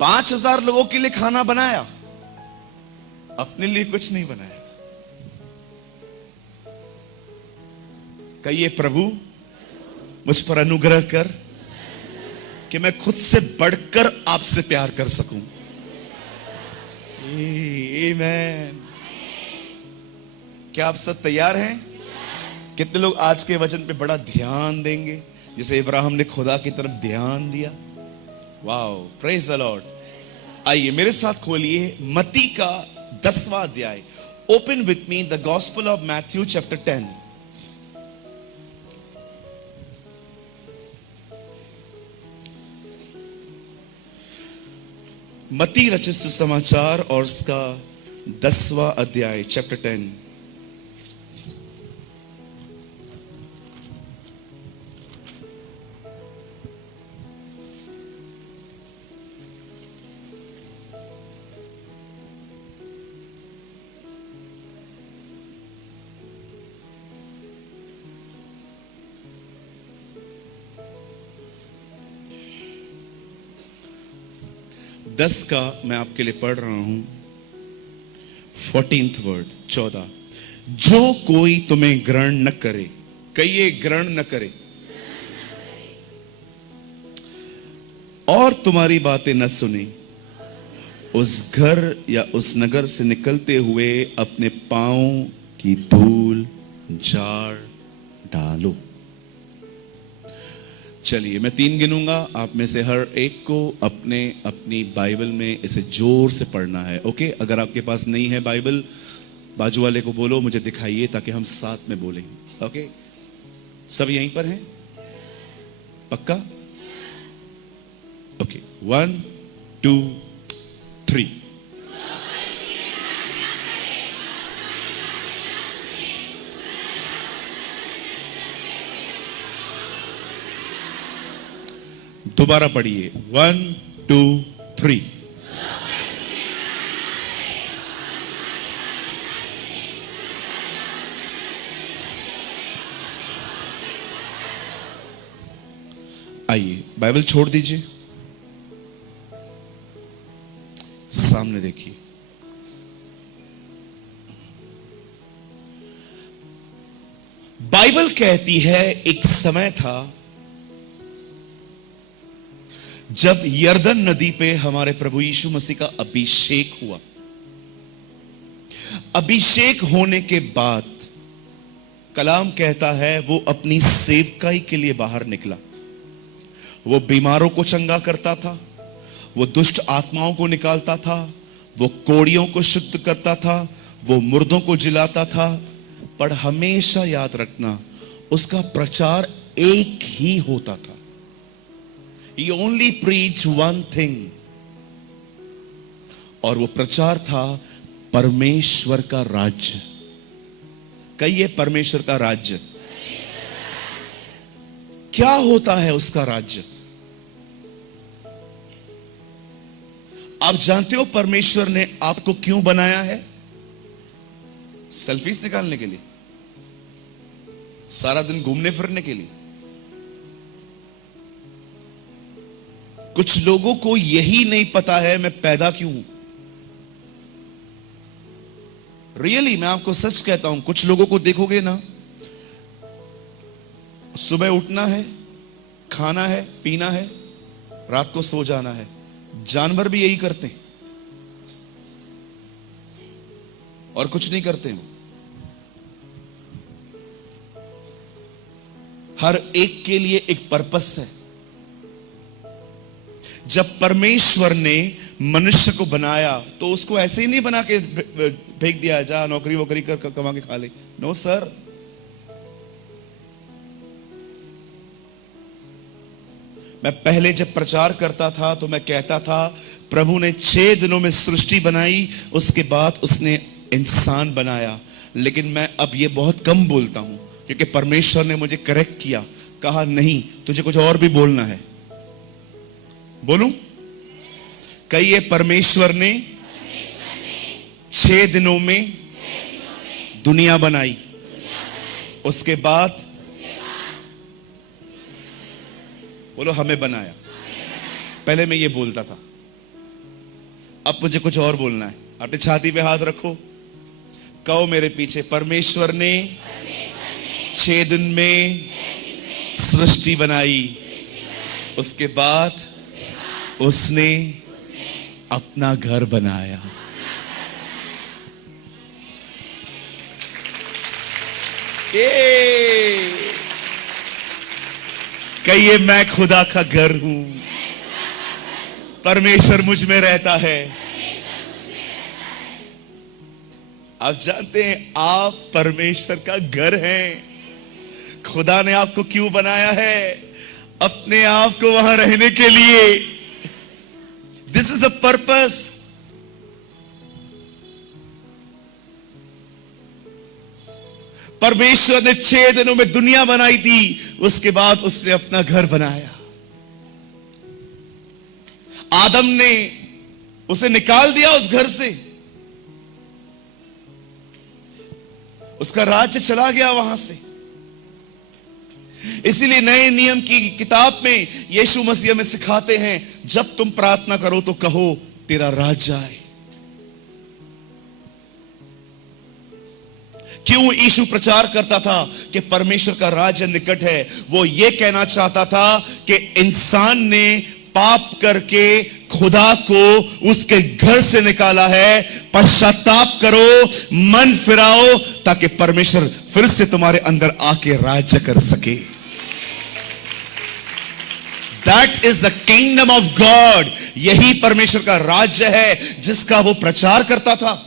5,000 लोगों के लिए खाना बनाया, अपने लिए कुछ नहीं बनाया। कहिए, प्रभु मुझ पर अनुग्रह कर कि मैं खुद से बढ़कर आपसे प्यार कर सकूं। आमीन। क्या आप सब तैयार हैं? कितने लोग आज के वचन पे बड़ा ध्यान देंगे, जैसे इब्राहिम ने खुदा की तरफ ध्यान दिया? Wow, praise the Lord. आइए मेरे साथ खोलिए मत्ती का 10वां अध्याय। Open with me the gospel of Matthew chapter 10। मत्ती रचित सुसमाचार और उसका 10वां अध्याय चैप्टर 10। दस का मैं आपके लिए पढ़ रहा हूं 14th वर्ड 14। जो कोई तुम्हें ग्रहण न करे, कहिए ग्रहण न करे, और तुम्हारी बातें न सुने, उस घर या उस नगर से निकलते हुए अपने पांव की धूल झाड़ डालो। चलिए मैं 3 गिनूंगा, आप में से हर एक को अपनी बाइबल में इसे जोर से पढ़ना है। ओके? अगर आपके पास नहीं है बाइबल, बाजू वाले को बोलो मुझे दिखाइए ताकि हम साथ में बोलें। ओके? सब यहीं पर हैं? पक्का? ओके, 1 2 3। दोबारा पढ़िए, 1 2 3। आइए बाइबल छोड़ दीजिए, सामने देखिए। बाइबल कहती है एक समय था जब यर्दन नदी पे हमारे प्रभु यीशु मसीह का अभिषेक हुआ। अभिषेक होने के बाद कलाम कहता है वो अपनी सेवकाई के लिए बाहर निकला। वो बीमारों को चंगा करता था, वो दुष्ट आत्माओं को निकालता था, वो कोड़ियों को शुद्ध करता था, वो मुर्दों को जिलाता था। पर हमेशा याद रखना, उसका प्रचार एक ही होता था। He only preached one thing, और वो प्रचार था परमेश्वर का राज्य। कहिए परमेश्वर का राज्य। क्या होता है उसका राज्य? आप जानते हो परमेश्वर ने आपको क्यों बनाया है? सेल्फीज निकालने के लिए? सारा दिन घूमने फिरने के लिए? कुछ लोगों को यही नहीं पता है मैं पैदा क्यों हूं। रियली मैं आपको सच कहता हूं, कुछ लोगों को देखोगे ना, सुबह उठना है, खाना है, पीना है, रात को सो जाना है। जानवर भी यही करते हैं और कुछ नहीं करते हैं। हर एक के लिए एक पर्पस है। जब परमेश्वर ने मनुष्य को बनाया तो उसको ऐसे ही नहीं बना के फेंक दिया, जा नौकरी वोकरी कर कमा के खा ले। नो सर, मैं पहले जब प्रचार करता था तो मैं कहता था प्रभु ने 6 दिनों में सृष्टि बनाई, उसके बाद उसने इंसान बनाया। लेकिन मैं अब ये बहुत कम बोलता हूं क्योंकि परमेश्वर ने मुझे करेक्ट किया, कहा नहीं तुझे कुछ और भी बोलना है। बोलूं? कहिए, परमेश्वर ने 6 दिनों में दुनिया बनाई, उसके बाद बोलो हमें बनाया। पहले मैं ये बोलता था, अब मुझे कुछ और बोलना है। अपने छाती पे हाथ रखो, कहो मेरे पीछे, परमेश्वर ने 6 दिन में सृष्टि बनाई, उसके बाद उसने अपना घर बनाया। कहिए, मैं खुदा का घर हूं, परमेश्वर मुझ में रहता है। आप जानते हैं आप परमेश्वर का घर हैं। खुदा ने आपको क्यों बनाया है? अपने आप को वहां रहने के लिए। This is a purpose. परमेश्वर ने 6 दिनों में दुनिया बनाई थी, उसके बाद उसने अपना घर बनाया। आदम ने उसे निकाल दिया उस घर से, उसका राज्य चला गया वहां से। इसीलिए नए नियम की किताब में यीशु मसीह में सिखाते हैं, जब तुम प्रार्थना करो तो कहो तेरा राज्य आए। क्यों यीशु प्रचार करता था कि परमेश्वर का राज्य निकट है? वो ये कहना चाहता था कि इंसान ने पाप करके खुदा को उसके घर से निकाला है। पश्चाताप करो, मन फिराओ, ताकि परमेश्वर फिर से तुम्हारे अंदर आके राज्य कर सके। That is the kingdom of God. यही परमेश्वर का राज्य है जिसका वो प्रचार करता था।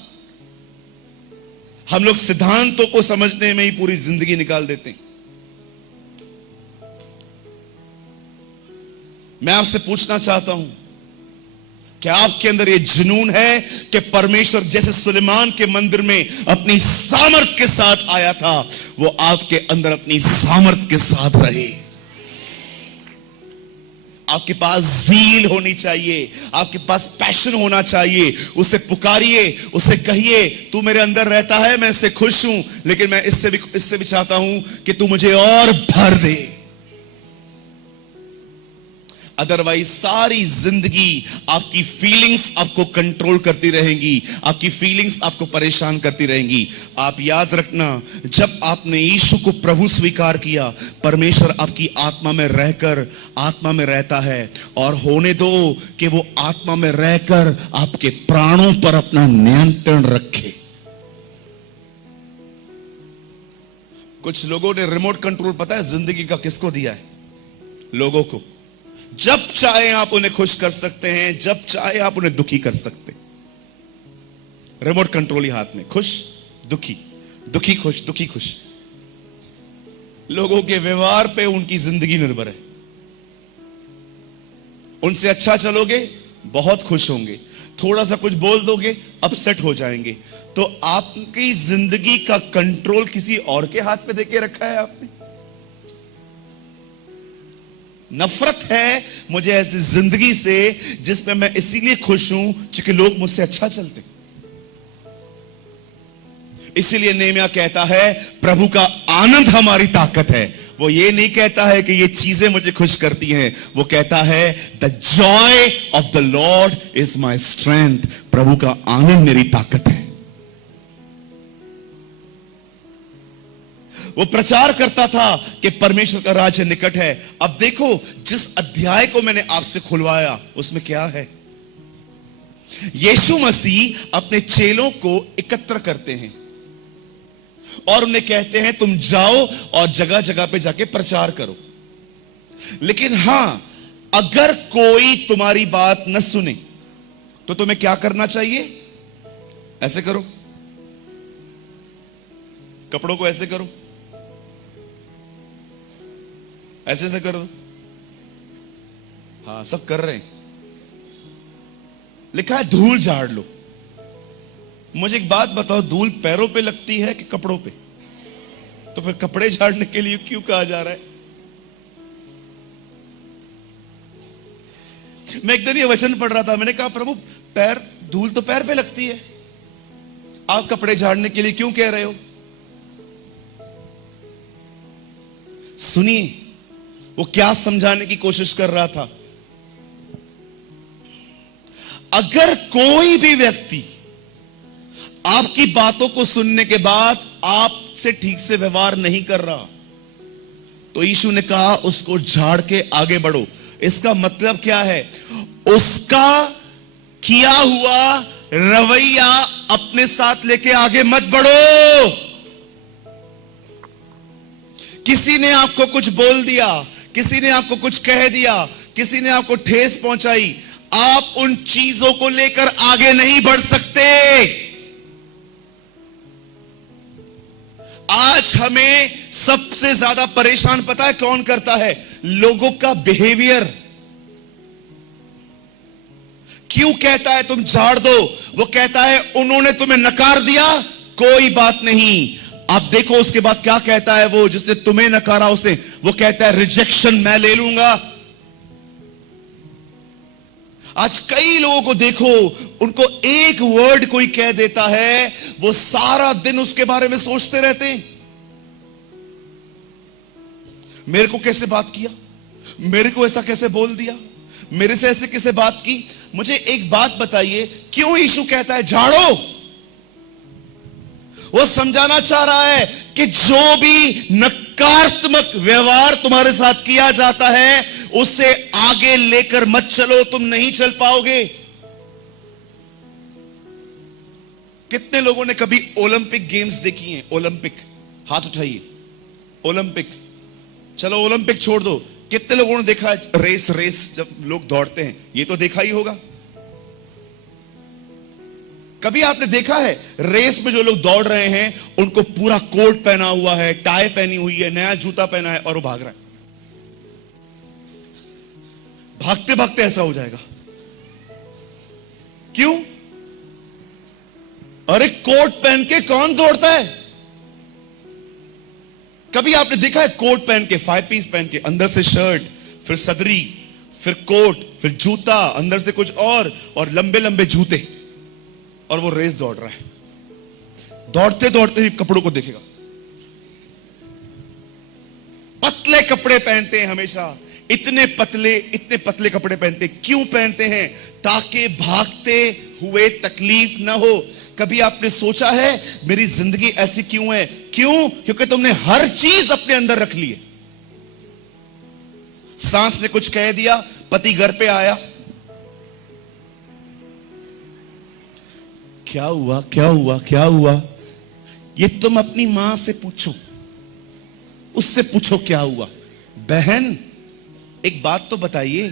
हम लोग सिद्धांतों को समझने में ही पूरी जिंदगी निकाल देते हैं। मैं आपसे पूछना चाहता हूं, क्या आपके अंदर यह जुनून है कि परमेश्वर जैसे सुलेमान के मंदिर में अपनी सामर्थ के साथ आया था, वो आपके अंदर अपनी सामर्थ के साथ रहे? आपके पास ज़ील होनी चाहिए, आपके पास पैशन होना चाहिए। उसे पुकारिए, उसे कहिए, तू मेरे अंदर रहता है, मैं इससे खुश हूं, लेकिन मैं इससे भी चाहता हूं कि तू मुझे और भर दे। अदरवाइज सारी जिंदगी आपकी फीलिंग्स आपको कंट्रोल करती रहेंगी, आपकी फीलिंग्स आपको परेशान करती रहेंगी। आप याद रखना, जब आपने यीशु को प्रभु स्वीकार किया, परमेश्वर आपकी आत्मा में रहकर आत्मा में रहता है। और होने दो कि वो आत्मा में रहकर आपके प्राणों पर अपना नियंत्रण रखे। कुछ लोगों ने रिमोट कंट्रोल, पता है जिंदगी का, किसको दिया है? लोगों को। जब चाहे आप उन्हें खुश कर सकते हैं, जब चाहे आप उन्हें दुखी कर सकते हैं। रिमोट कंट्रोल ही हाथ में, खुश दुखी, दुखी खुश, दुखी खुश। लोगों के व्यवहार पे उनकी जिंदगी निर्भर है। उनसे अच्छा चलोगे, बहुत खुश होंगे। थोड़ा सा कुछ बोल दोगे, अपसेट हो जाएंगे। तो आपकी जिंदगी का कंट्रोल किसी और के हाथ में देके रखा है आपने। नफरत है मुझे ऐसी जिंदगी से जिसमें मैं इसीलिए खुश हूं क्योंकि लोग मुझसे अच्छा चलते। इसीलिए नेहमिया कहता है, प्रभु का आनंद हमारी ताकत है। वो ये नहीं कहता है कि ये चीजें मुझे खुश करती हैं, वो कहता है the joy of the lord is my strength. प्रभु का आनंद मेरी ताकत है। वो प्रचार करता था कि परमेश्वर का राज्य निकट है। अब देखो, जिस अध्याय को मैंने आपसे खुलवाया उसमें क्या है? यीशु मसीह अपने चेलों को एकत्र करते हैं और उन्हें कहते हैं तुम जाओ और जगह जगह पे जाके प्रचार करो। लेकिन हां, अगर कोई तुम्हारी बात न सुने तो तुम्हें क्या करना चाहिए? ऐसे करो, कपड़ों को ऐसे करो, ऐसे ऐसे करो। हाँ, सब कर रहे हैं। लिखा है धूल झाड़ लो। मुझे एक बात बताओ, धूल पैरों पे लगती है कि कपड़ों पे? तो फिर कपड़े झाड़ने के लिए क्यों कहा जा रहा है? मैं एक दिन ये वचन पढ़ रहा था, मैंने कहा प्रभु पैर, धूल तो पैर पे लगती है, आप कपड़े झाड़ने के लिए क्यों कह रहे हो? सुनिए वो क्या समझाने की कोशिश कर रहा था। अगर कोई भी व्यक्ति आपकी बातों को सुनने के बाद आपसे ठीक से व्यवहार नहीं कर रहा, तो यीशु ने कहा उसको झाड़ के आगे बढ़ो। इसका मतलब क्या है? उसका किया हुआ रवैया अपने साथ लेके आगे मत बढ़ो। किसी ने आपको कुछ बोल दिया, किसी ने आपको कुछ कह दिया, किसी ने आपको ठेस पहुंचाई, आप उन चीजों को लेकर आगे नहीं बढ़ सकते। आज हमें सबसे ज्यादा परेशान पता है कौन करता है? लोगों का बिहेवियर। क्यों कहता है तुम झाड़ दो? वो कहता है उन्होंने तुम्हें नकार दिया, कोई बात नहीं। आप देखो उसके बाद क्या कहता है वो जिसने तुम्हें नकारा, उसने वो कहता है रिजेक्शन मैं ले लूंगा। आज कई लोगों को देखो, उनको एक वर्ड कोई कह देता है, वो सारा दिन उसके बारे में सोचते रहते हैं। मेरे को कैसे बात किया, मेरे को ऐसा कैसे बोल दिया, मेरे से ऐसे कैसे बात की। मुझे एक बात बताइए, क्यों यीशु कहता है झाड़ो? वो समझाना चाह रहा है कि जो भी नकारात्मक व्यवहार तुम्हारे साथ किया जाता है उससे आगे लेकर मत चलो, तुम नहीं चल पाओगे। कितने लोगों ने कभी ओलंपिक गेम्स देखी हैं? ओलंपिक, हाथ उठाइए। ओलंपिक, चलो ओलंपिक छोड़ दो, कितने लोगों ने देखा है रेस जब लोग दौड़ते हैं? ये तो देखा ही होगा। कभी आपने देखा है रेस में जो लोग दौड़ रहे हैं उनको पूरा कोट पहना हुआ है, टाई पहनी हुई है, नया जूता पहना है और वो भाग रहा है? भागते भागते ऐसा हो जाएगा। क्यों? अरे कोट पहन के कौन दौड़ता है? कभी आपने देखा है कोट पहन के, 5 पीस पहन के, अंदर से शर्ट, फिर सदरी, फिर कोट, फिर जूता, अंदर से कुछ और लंबे लंबे जूते, और वो रेस दौड़ रहा है। दौड़ते दौड़ते ही कपड़ों को देखेगा, पतले कपड़े पहनते हैं हमेशा, इतने पतले कपड़े पहनते। क्यों पहनते हैं? ताकि भागते हुए तकलीफ ना हो। कभी आपने सोचा है मेरी जिंदगी ऐसी क्यों है? क्यों? क्योंकि तुमने हर चीज अपने अंदर रख ली है। सास ने कुछ कह दिया, पति घर पे आया, क्या हुआ क्या हुआ क्या हुआ? ये तुम अपनी मां से पूछो, उससे पूछो क्या हुआ। बहन एक बात तो बताइए,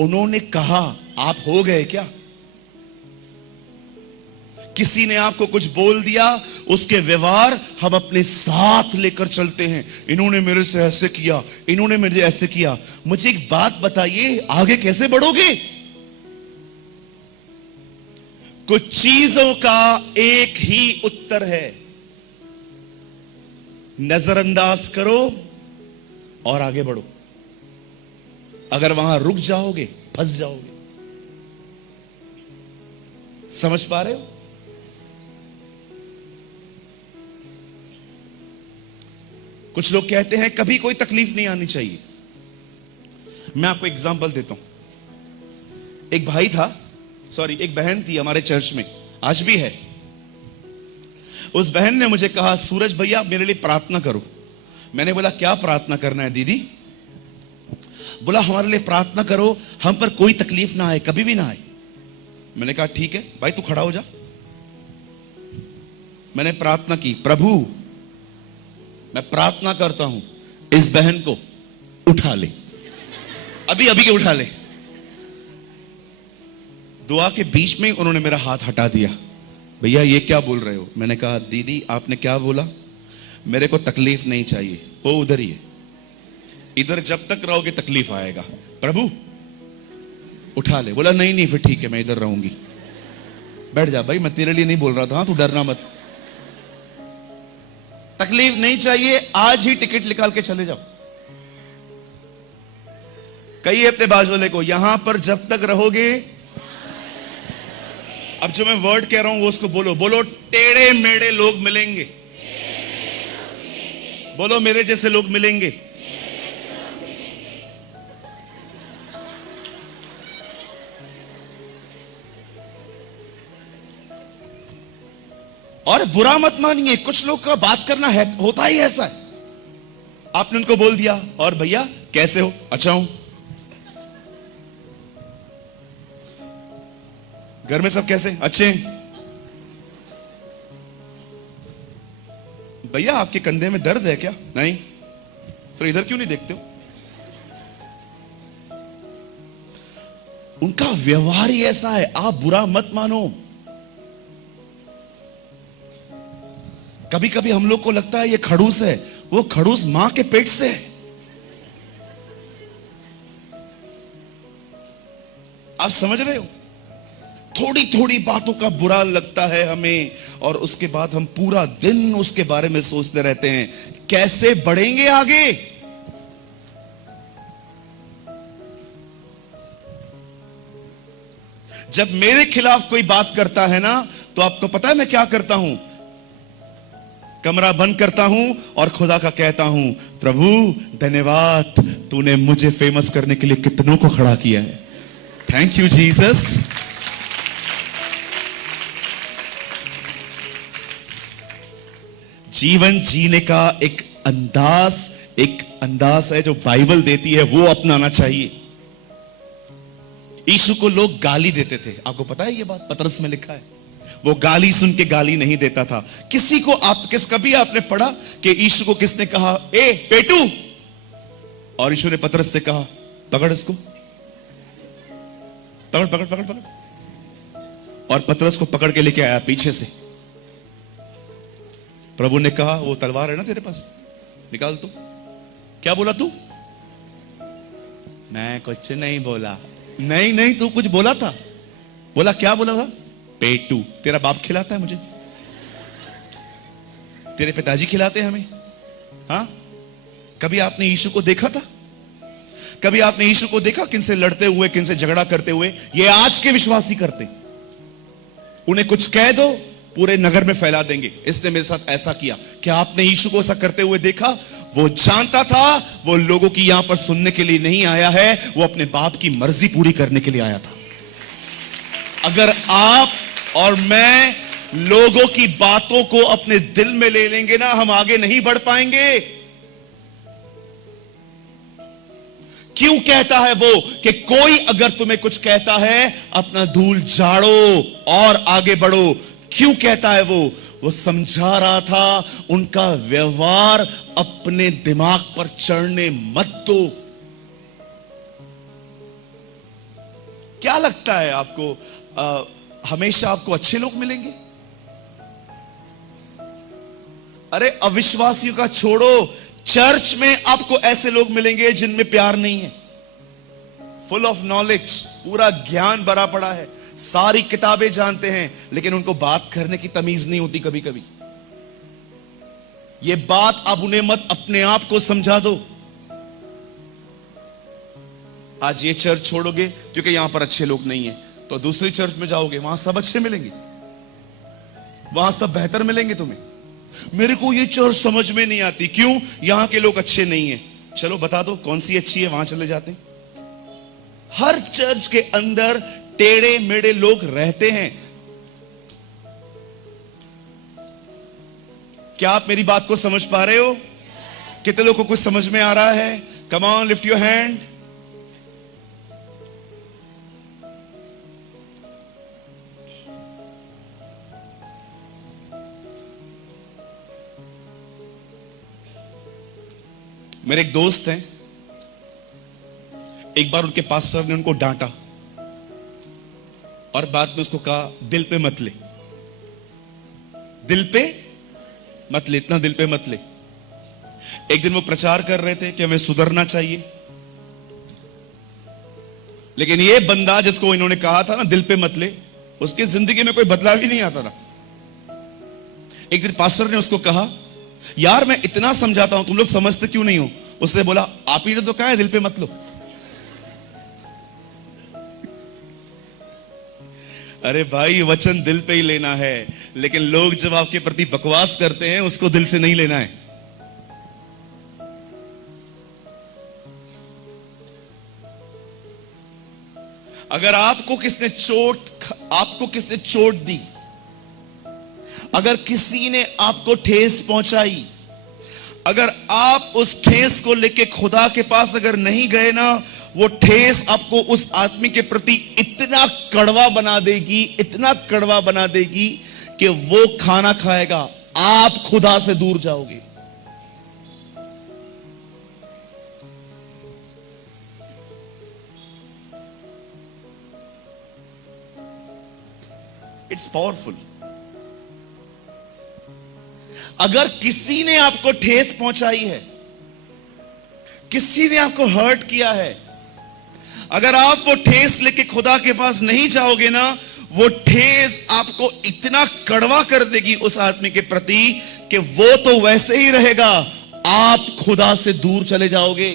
उन्होंने कहा आप हो गए क्या? किसी ने आपको कुछ बोल दिया, उसके व्यवहार हम अपने साथ लेकर चलते हैं। इन्होंने मेरे से ऐसे किया, इन्होंने मेरे ऐसे किया। मुझे एक बात बताइए, आगे कैसे बढ़ोगे? कुछ चीजों का एक ही उत्तर है, नजरअंदाज करो और आगे बढ़ो। अगर वहां रुक जाओगे फंस जाओगे। समझ पा रहे हो? कुछ लोग कहते हैं कभी कोई तकलीफ नहीं आनी चाहिए। मैं आपको एग्जांपल देता हूं। एक भाई था, सॉरी एक बहन थी हमारे चर्च में, आज भी है। उस बहन ने मुझे कहा सूरज भैया मेरे लिए प्रार्थना करो। मैंने बोला क्या प्रार्थना करना है दीदी? बोला हमारे लिए प्रार्थना करो, हम पर कोई तकलीफ ना आए, कभी भी ना आए। मैंने कहा ठीक है भाई, तू खड़ा हो जा। मैंने प्रार्थना की, प्रभु मैं प्रार्थना करता हूं इस बहन को उठा ले, अभी अभी के उठा ले। दुआ के बीच में उन्होंने मेरा हाथ हटा दिया। भैया ये क्या बोल रहे हो? मैंने कहा दीदी आपने क्या बोला? मेरे को तकलीफ नहीं चाहिए, वो उधर ही है, इधर जब तक रहोगे तकलीफ आएगा। प्रभु उठा ले। बोला नहीं नहीं फिर ठीक है मैं इधर रहूंगी। बैठ जा भाई, मैं तेरे लिए नहीं बोल रहा था, तू डरना मत। तकलीफ नहीं चाहिए, आज ही टिकट निकाल के चले जाओ। कहिए अपने बाजू वाले को, यहां पर जब तक रहोगे। अब जो मैं वर्ड कह रहा हूं वो उसको बोलो, बोलो टेढ़े मेढ़े लोग मिलेंगे। बोलो मेरे जैसे लोग मिलेंगे। और बुरा मत मानिए, कुछ लोग का बात करना है होता ही ऐसा है। आपने उनको बोल दिया, और भैया कैसे हो? अच्छा हूं। घर में सब कैसे? अच्छे हैं। भैया आपके कंधे में दर्द है क्या? नहीं। फिर इधर क्यों नहीं देखते हो? उनका व्यवहार ही ऐसा है, आप बुरा मत मानो। कभी कभी हम लोग को लगता है ये खड़ूस है, वो खड़ूस मां के पेट से है। आप समझ रहे हो? थोड़ी थोड़ी बातों का बुरा लगता है हमें, और उसके बाद हम पूरा दिन उसके बारे में सोचते रहते हैं, कैसे बढ़ेंगे आगे। जब मेरे खिलाफ कोई बात करता है ना, तो आपको पता है मैं क्या करता हूं? कमरा बंद करता हूं और खुदा का कहता हूं, प्रभु धन्यवाद, तूने मुझे फेमस करने के लिए कितनों को खड़ा किया है। Thank you Jesus. जीवन जीने का एक अंदाज है जो बाइबल देती है, वो अपनाना चाहिए। यीशु को लोग गाली देते थे, आपको पता है ये बात? पतरस में लिखा है, वो गाली सुन के गाली नहीं देता था किसी को। कभी आपने पढ़ा कि यीशु को किसने कहा, ए पेटू? और यीशु ने पतरस से कहा, पकड़ इसको, पकड़ पकड़ पकड़ पकड़। और पतरस को पकड़ के लेके आया पीछे से। प्रभु ने कहा, वो तलवार है ना तेरे पास, निकाल तू। क्या बोला तू? मैं कुछ नहीं बोला। नहीं नहीं, तू कुछ बोला था। बोला, क्या बोला था? पेटू। तेरा बाप खिलाता है मुझे, तेरे पिताजी खिलाते हैं हमें। हाँ, कभी आपने यीशु को देखा था? कभी आपने यीशु को देखा किनसे लड़ते हुए, किनसे झगड़ा करते हुए? ये आज के विश्वासी करते। उन्हें कुछ कह दो, पूरे नगर में फैला देंगे, इसने मेरे साथ ऐसा किया। क्या आपने यीशु को ऐसा करते हुए देखा? वो जानता था वो लोगों की यहां पर सुनने के लिए नहीं आया है, वो अपने बाप की मर्जी पूरी करने के लिए आया था। अगर आप और मैं लोगों की बातों को अपने दिल में ले लेंगे ना, हम आगे नहीं बढ़ पाएंगे। क्यों कहता है वो कि कोई अगर तुम्हें कुछ कहता है, अपना धूल झाड़ो और आगे बढ़ो? क्यों कहता है वो समझा रहा था, उनका व्यवहार अपने दिमाग पर चढ़ने मत दो। क्या लगता है आपको, हमेशा आपको अच्छे लोग मिलेंगे? अरे अविश्वासियों का छोड़ो, चर्च में आपको ऐसे लोग मिलेंगे जिनमें प्यार नहीं है, फुल ऑफ नॉलेज, पूरा ज्ञान भरा पड़ा है, सारी किताबें जानते हैं, लेकिन उनको बात करने की तमीज नहीं होती। कभी कभी ये बात अब उन्हें मत, अपने आप को समझा दो। आज ये चर्च छोड़ोगे क्योंकि यहां पर अच्छे लोग नहीं है, तो दूसरी चर्च में जाओगे, वहां सब अच्छे मिलेंगे, वहां सब बेहतर मिलेंगे तुम्हें। मेरे को ये चर्च समझ में नहीं आती, क्यों? यहां के लोग अच्छे नहीं है। चलो बता दो कौन सी अच्छी है, वहां चले जाते हैं। हर चर्च के अंदर टेढ़े मेढ़े लोग रहते हैं। क्या आप मेरी बात को समझ पा रहे हो? कितने लोगों को कुछ समझ में आ रहा है? Come on, lift your hand. मेरे एक दोस्त हैं, एक बार उनके पास्टर ने उनको डांटा और बाद में उसको कहा, दिल पे मत ले, दिल पे मत ले, इतना दिल पे मत ले। एक दिन वो प्रचार कर रहे थे कि हमें सुधरना चाहिए, लेकिन ये बंदा जिसको इन्होंने कहा था ना दिल पे मत ले, उसकी जिंदगी में कोई बदलाव ही नहीं आता था। एक दिन पास्टर ने उसको कहा, यार मैं इतना समझाता हूं, तुम लोग समझते क्यों नहीं हो? उसने बोला, आप ही ने तो कहा है दिल पे मत लो। अरे भाई, वचन दिल पे ही लेना है, लेकिन लोग जब आपके प्रति बकवास करते हैं उसको दिल से नहीं लेना है। अगर आपको किसने चोट दी, अगर किसी ने आपको ठेस पहुंचाई, अगर आप उस ठेस को लेके खुदा के पास अगर नहीं गए ना, वो ठेस आपको उस आदमी के प्रति इतना कड़वा बना देगी, इतना कड़वा बना देगी कि वो खाना खाएगा, आप खुदा से दूर जाओगे। It's powerful. अगर किसी ने आपको ठेस पहुंचाई है, किसी ने आपको हर्ट किया है, अगर आप वो ठेस लेके खुदा के पास नहीं जाओगे ना, वो ठेस आपको इतना कड़वा कर देगी उस आदमी के प्रति कि वो तो वैसे ही रहेगा, आप खुदा से दूर चले जाओगे।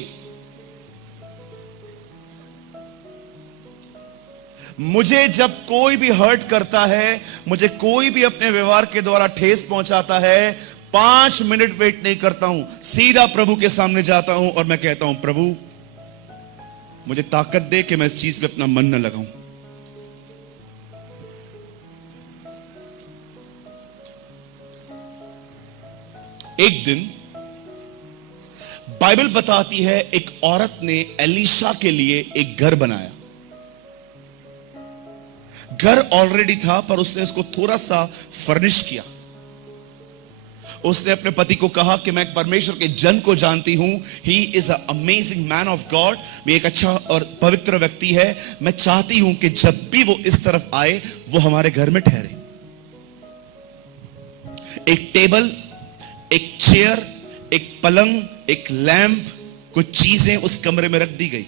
मुझे जब कोई भी हर्ट करता है, मुझे कोई भी अपने व्यवहार के द्वारा ठेस पहुंचाता है, 5 मिनट वेट नहीं करता हूं, सीधा प्रभु के सामने जाता हूं और मैं कहता हूं, प्रभु मुझे ताकत दे कि मैं इस चीज पे अपना मन न लगाऊं। एक दिन बाइबल बताती है, एक औरत ने एलीशा के लिए एक घर बनाया। घर ऑलरेडी था पर उसने इसको थोड़ा सा फर्निश किया। उसने अपने पति को कहा कि मैं परमेश्वर के जन को जानती हूं, he is a amazing man of God, वो एक अच्छा और पवित्र व्यक्ति है, मैं चाहती हूं कि जब भी वो इस तरफ आए वो हमारे घर में ठहरे। एक टेबल, एक चेयर, एक पलंग, एक लैंप, कुछ चीजें उस कमरे में रख दी गई।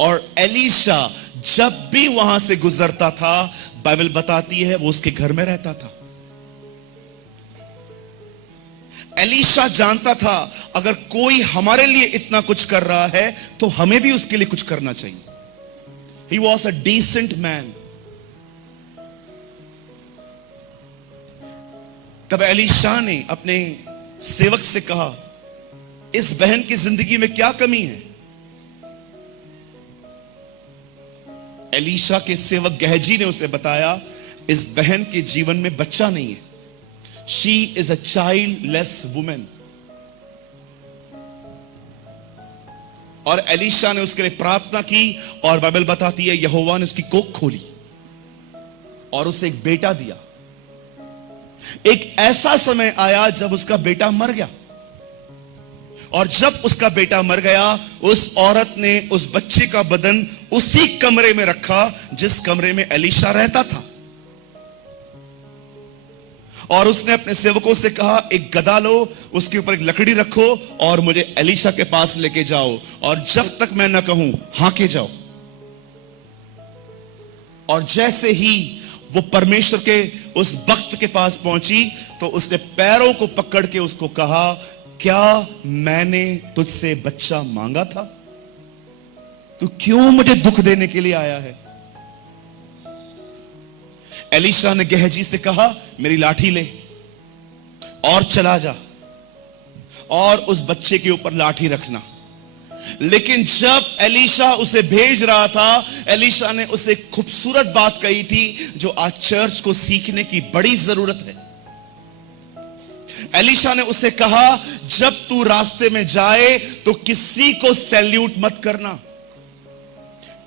और एलीशा जब भी वहां से गुजरता था, बाइबल बताती है वो उसके घर में रहता था। एलीशा जानता था अगर कोई हमारे लिए इतना कुछ कर रहा है तो हमें भी उसके लिए कुछ करना चाहिए। He was a decent man. तब एलीशा ने अपने सेवक से कहा, इस बहन की जिंदगी में क्या कमी है? एलीशा के सेवक गहजी ने उसे बताया, इस बहन के जीवन में बच्चा नहीं है, she is a childless women. और एलीशा ने उसके लिए प्रार्थना की और बाइबल बताती है यहोवा ने उसकी कोख खोली और उसे एक बेटा दिया। एक ऐसा समय आया जब उसका बेटा मर गया, और जब उसका बेटा मर गया, उस औरत ने उस बच्चे का बदन उसी कमरे में रखा जिस कमरे में एलीशा रहता था। और उसने अपने सेवकों से कहा, एक गधा लो, उसके ऊपर एक लकड़ी रखो और मुझे एलीशा के पास लेके जाओ, और जब तक मैं ना कहूं हांके जाओ। और जैसे ही वो परमेश्वर के उस भक्त के पास पहुंची तो उसने पैरों को पकड़ के उसको कहा, क्या मैंने तुझसे बच्चा मांगा था? तू क्यों मुझे दुख देने के लिए आया है? एलीशा ने गहजी से कहा, मेरी लाठी ले और चला जा और उस बच्चे के ऊपर लाठी रखना। लेकिन जब एलीशा उसे भेज रहा था, एलीशा ने उसे खूबसूरत बात कही थी जो आज चर्च को सीखने की बड़ी जरूरत है। एलीशा ने उसे कहा, जब तू रास्ते में जाए तो किसी को सैल्यूट मत करना,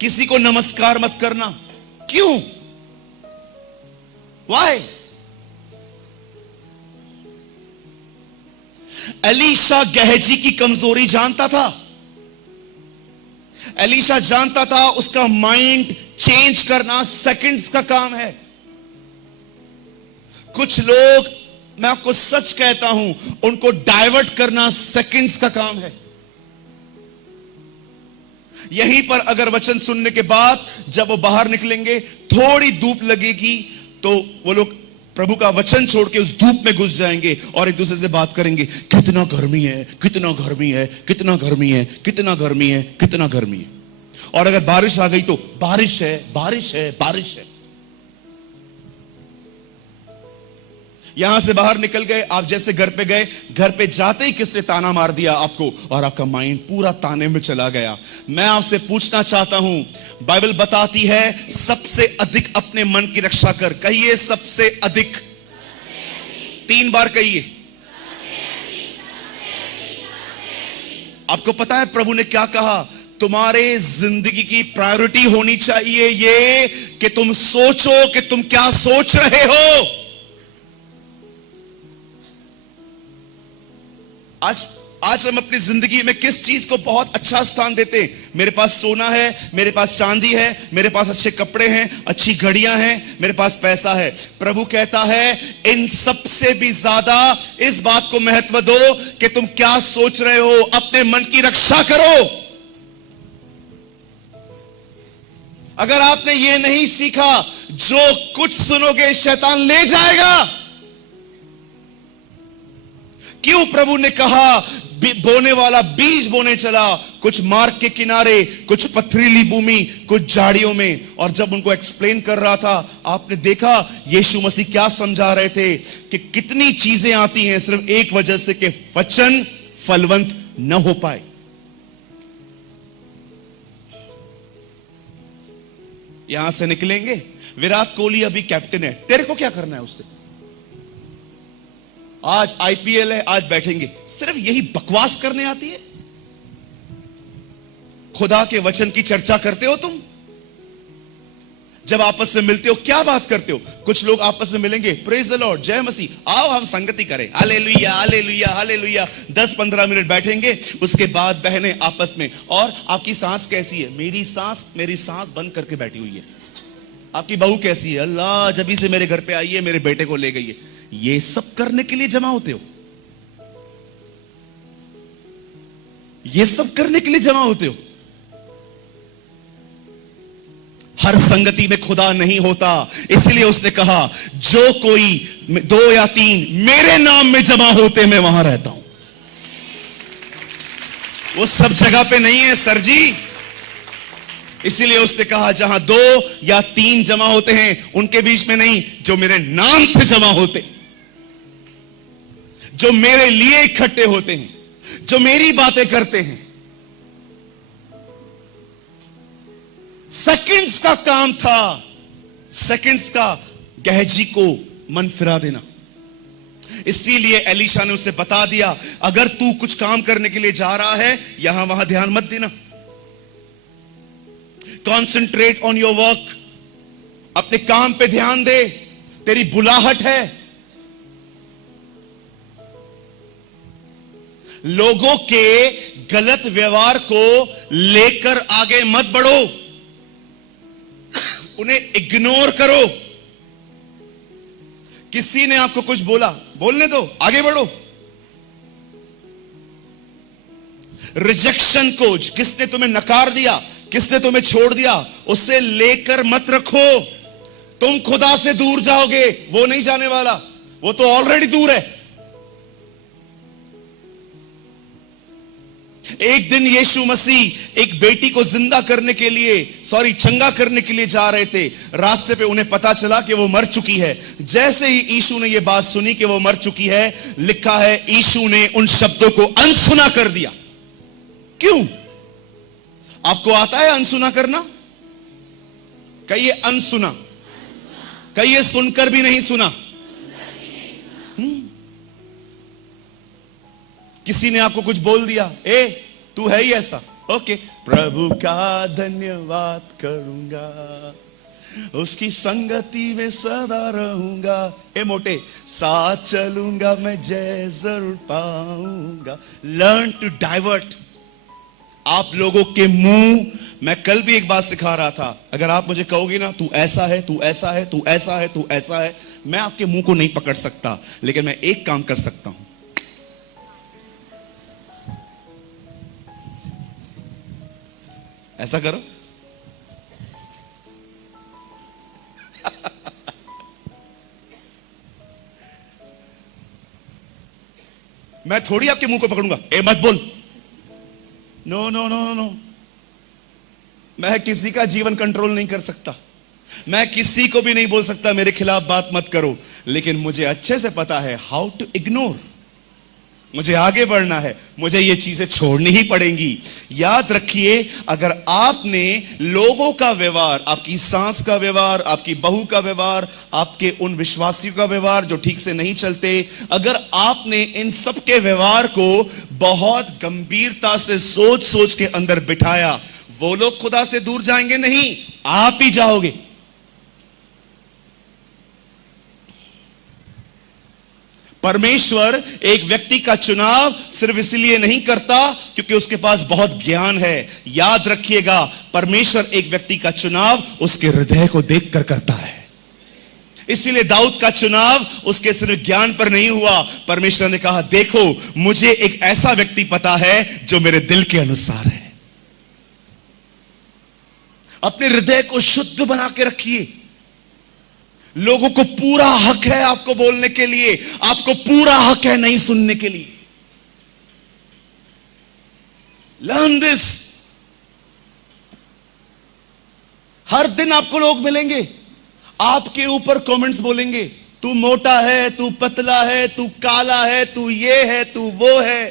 किसी को नमस्कार मत करना। क्यों? वाई? एलीशा गहजी की कमजोरी जानता था। एलीशा जानता था उसका माइंड चेंज करना सेकंड्स का काम है। कुछ लोग, मैं आपको सच कहता हूं, उनको डाइवर्ट करना सेकंड्स का काम है। यहीं पर अगर वचन सुनने के बाद जब वो बाहर निकलेंगे, थोड़ी धूप लगेगी तो वो लोग प्रभु का वचन छोड़ के उस धूप में घुस जाएंगे और एक दूसरे से बात करेंगे, कितना गर्मी है, कितना गर्मी है, कितना गर्मी है, कितना गर्मी है, कितना गर्मी है। और अगर बारिश आ गई तो बारिश है, बारिश है, बारिश है। यहां से बाहर निकल गए, आप जैसे घर पे गए, घर पे जाते ही किसने ताना मार दिया आपको और आपका माइंड पूरा ताने में चला गया। मैं आपसे पूछना चाहता हूं, बाइबल बताती है सबसे अधिक अपने मन की रक्षा कर। कहिए सबसे अधिक, 3 बार कहिए। आपको पता है प्रभु ने क्या कहा? तुम्हारे जिंदगी की प्रायोरिटी होनी चाहिए ये कि तुम सोचो कि तुम क्या सोच रहे हो। आज हम अपनी जिंदगी में किस चीज को बहुत अच्छा स्थान देते हैं? मेरे पास सोना है, मेरे पास चांदी है, मेरे पास अच्छे कपड़े हैं, अच्छी घड़ियां हैं, मेरे पास पैसा है। प्रभु कहता है इन सब से भी ज्यादा इस बात को महत्व दो कि तुम क्या सोच रहे हो। अपने मन की रक्षा करो। अगर आपने ये नहीं सीखा, जो कुछ सुनोगे शैतान ले जाएगा। क्यों प्रभु ने कहा बोने वाला बीज बोने चला, कुछ मार्ग के किनारे, कुछ पथरीली भूमि, कुछ झाड़ियों में। और जब उनको एक्सप्लेन कर रहा था, आपने देखा यीशु मसीह क्या समझा रहे थे कि कितनी चीजें आती हैं सिर्फ एक वजह से कि वचन फलवंत न हो पाए। यहां से निकलेंगे, विराट कोहली अभी कैप्टन है, तेरे को क्या करना है उससे? आज आईपीएल है, आज बैठेंगे, सिर्फ यही बकवास करने आती है। खुदा के वचन की चर्चा करते हो तुम? जब आपस में मिलते हो क्या बात करते हो? कुछ लोग आपस में मिलेंगे, प्रेज द लॉर्ड, जय मसीह, आओ हम संगति करें, हालेलुया हालेलुया हालेलुया। 10-15 मिनट बैठेंगे, उसके बाद बहनें आपस में, और आपकी सांस कैसी है? मेरी सांस बंद करके बैठी हुई है। आपकी बहू कैसी है? अल्लाह जब से मेरे घर पे आई है, मेरे बेटे को ले गई है। ये सब करने के लिए जमा होते हो? ये सब करने के लिए जमा होते हो? हर संगति में खुदा नहीं होता, इसलिए उसने कहा जो कोई 2 या 3 मेरे नाम में जमा होते मैं वहां रहता हूं। वो सब जगह पे नहीं है सर जी। इसीलिए उसने कहा जहां 2 या 3 जमा होते हैं उनके बीच में नहीं, जो मेरे नाम से जमा होते, जो मेरे लिए इकट्ठे होते हैं, जो मेरी बातें करते हैं। सेकंड्स का काम था, सेकंड्स का गहजी को मन फिरा देना। इसीलिए एलीशा ने उसे बता दिया, अगर तू कुछ काम करने के लिए जा रहा है, यहां वहां ध्यान मत देना। कॉन्सेंट्रेट ऑन योर वर्क, अपने काम पे ध्यान दे, तेरी बुलाहट है। लोगों के गलत व्यवहार को लेकर आगे मत बढ़ो, उन्हें इग्नोर करो। किसी ने आपको कुछ बोला, बोलने दो, आगे बढ़ो। रिजेक्शन को, किसने तुम्हें नकार दिया, किसने तुम्हें छोड़ दिया, उससे लेकर मत रखो। तुम खुदा से दूर जाओगे, वो नहीं जाने वाला, वो तो ऑलरेडी दूर है। एक दिन यीशु मसीह एक बेटी को जिंदा करने के लिए, चंगा करने के लिए जा रहे थे। रास्ते पे उन्हें पता चला कि वो मर चुकी है। जैसे ही यीशु ने यह बात सुनी कि वो मर चुकी है, लिखा है यीशु ने उन शब्दों को अनसुना कर दिया। क्यों? आपको आता है अनसुना करना? कहिए अनसुना, कहिए सुनकर भी नहीं सुना। किसी ने आपको कुछ बोल दिया, तू है ही ऐसा, ओके, प्रभु का धन्यवाद करूंगा, उसकी संगति में सदा रहूंगा, मोटे साथ चलूंगा, मैं जय जरूर पाऊंगा। Learn to divert. आप लोगों के मुंह, मैं कल भी एक बात सिखा रहा था, अगर आप मुझे कहोगे ना तू ऐसा है, तू ऐसा है, तू ऐसा है, तू ऐसा है, मैं आपके मुंह को नहीं पकड़ सकता, लेकिन मैं एक काम कर सकता हूं। ऐसा करो। मैं थोड़ी आपके मुंह को पकड़ूंगा, मत बोल। No no no no no, मैं किसी का जीवन कंट्रोल नहीं कर सकता। मैं किसी को भी नहीं बोल सकता मेरे खिलाफ बात मत करो, लेकिन मुझे अच्छे से पता है हाउ टू इग्नोर। मुझे आगे बढ़ना है, मुझे ये चीजें छोड़नी ही पड़ेंगी। याद रखिए, अगर आपने लोगों का व्यवहार, आपकी सास का व्यवहार, आपकी बहू का व्यवहार, आपके उन विश्वासियों का व्यवहार जो ठीक से नहीं चलते, अगर आपने इन सब के व्यवहार को बहुत गंभीरता से सोच सोच के अंदर बिठाया, वो लोग खुदा से दूर जाएंगे नहीं, आप ही जाओगे। परमेश्वर एक व्यक्ति का चुनाव सिर्फ इसलिए नहीं करता क्योंकि उसके पास बहुत ज्ञान है। याद रखिएगा, परमेश्वर एक व्यक्ति का चुनाव उसके हृदय को देखकर करता है। इसीलिए दाऊद का चुनाव उसके सिर्फ ज्ञान पर नहीं हुआ। परमेश्वर ने कहा, देखो मुझे एक ऐसा व्यक्ति पता है जो मेरे दिल के अनुसार है। अपने हृदय को शुद्ध बना के रखिए। लोगों को पूरा हक है आपको बोलने के लिए, आपको पूरा हक है नहीं सुनने के लिए। Learn this. हर दिन आपको लोग मिलेंगे, आपके ऊपर कमेंट्स बोलेंगे, तू मोटा है, तू पतला है, तू काला है, तू ये है, तू वो है,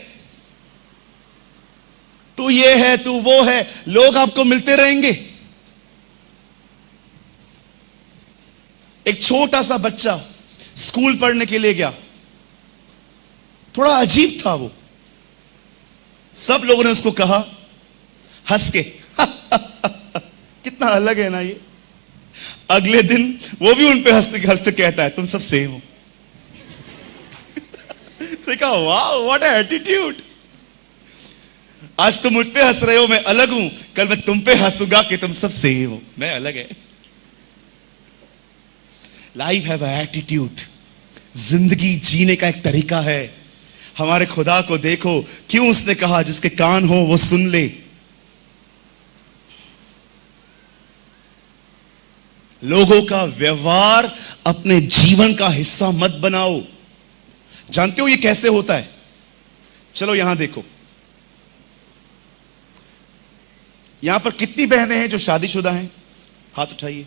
तू ये है, तू वो है। लोग आपको मिलते रहेंगे। एक छोटा सा बच्चा स्कूल पढ़ने के लिए गया, थोड़ा अजीब था वो। सब लोगों ने उसको कहा हंस के कितना अलग है ना ये। अगले दिन वो भी उन पे हंसते हंसते कहता है, तुम सब सेम हो। देखा, वाह व्हाट एटीट्यूड। आज तुम मुझ पे हंस रहे हो, मैं अलग हूं, कल मैं तुम पे हंसूंगा कि तुम सब सेम हो, मैं अलग है। Life have attitude. जिंदगी जीने का एक तरीका है। हमारे खुदा को देखो, क्यों उसने कहा जिसके कान हो वो सुन ले। लोगों का व्यवहार अपने जीवन का हिस्सा मत बनाओ। जानते हो ये कैसे होता है? चलो यहां देखो, यहां पर कितनी बहनें हैं जो शादीशुदा हैं? हाथ उठाइए।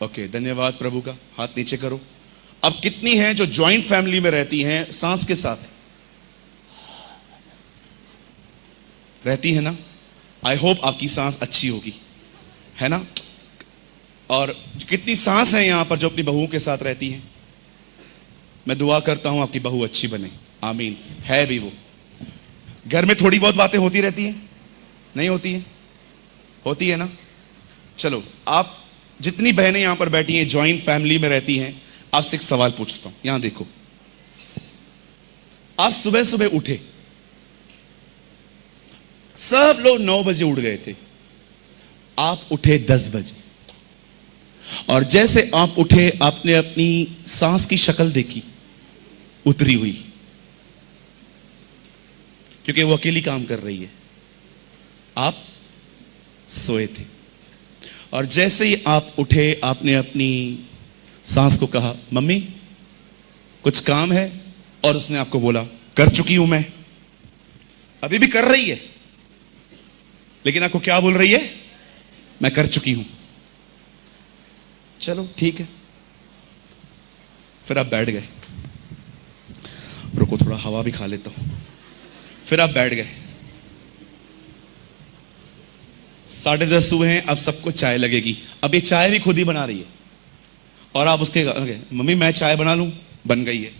ओके, धन्यवाद प्रभु का। हाथ नीचे करो। अब कितनी हैं जो ज्वाइंट फैमिली में रहती हैं, सास के साथ रहती है ना? आई होप आपकी सास अच्छी होगी, है ना? और कितनी सास हैं यहां पर जो अपनी बहुओं के साथ रहती हैं? मैं दुआ करता हूं आपकी बहू अच्छी बने, आमीन। है भी वो। घर में थोड़ी बहुत बातें होती रहती हैं, नहीं होती हैं? होती है ना? चलो, आप जितनी बहनें यहां पर बैठी हैं, ज्वाइंट फैमिली में रहती हैं, आपसे एक सवाल पूछता हूं। यहां देखो, आप सुबह सुबह उठे, सब लोग 9 बजे उठ गए थे, आप उठे 10 बजे, और जैसे आप उठे आपने अपनी सास की शक्ल देखी, उतरी हुई, क्योंकि वो अकेली काम कर रही है, आप सोए थे। और जैसे ही आप उठे आपने अपनी सास को कहा, मम्मी कुछ काम है, और उसने आपको बोला, कर चुकी हूं मैं। अभी भी कर रही है, लेकिन आपको क्या बोल रही है? मैं कर चुकी हूं। चलो ठीक है। फिर आप बैठ गए। रुको थोड़ा हवा भी खा लेता हूं। फिर आप बैठ गए। 10:30 हुए हैं, अब सबको चाय लगेगी। अब ये चाय भी खुद ही बना रही है, और आप उसके मम्मी मैं चाय बना लूं? बन गई है,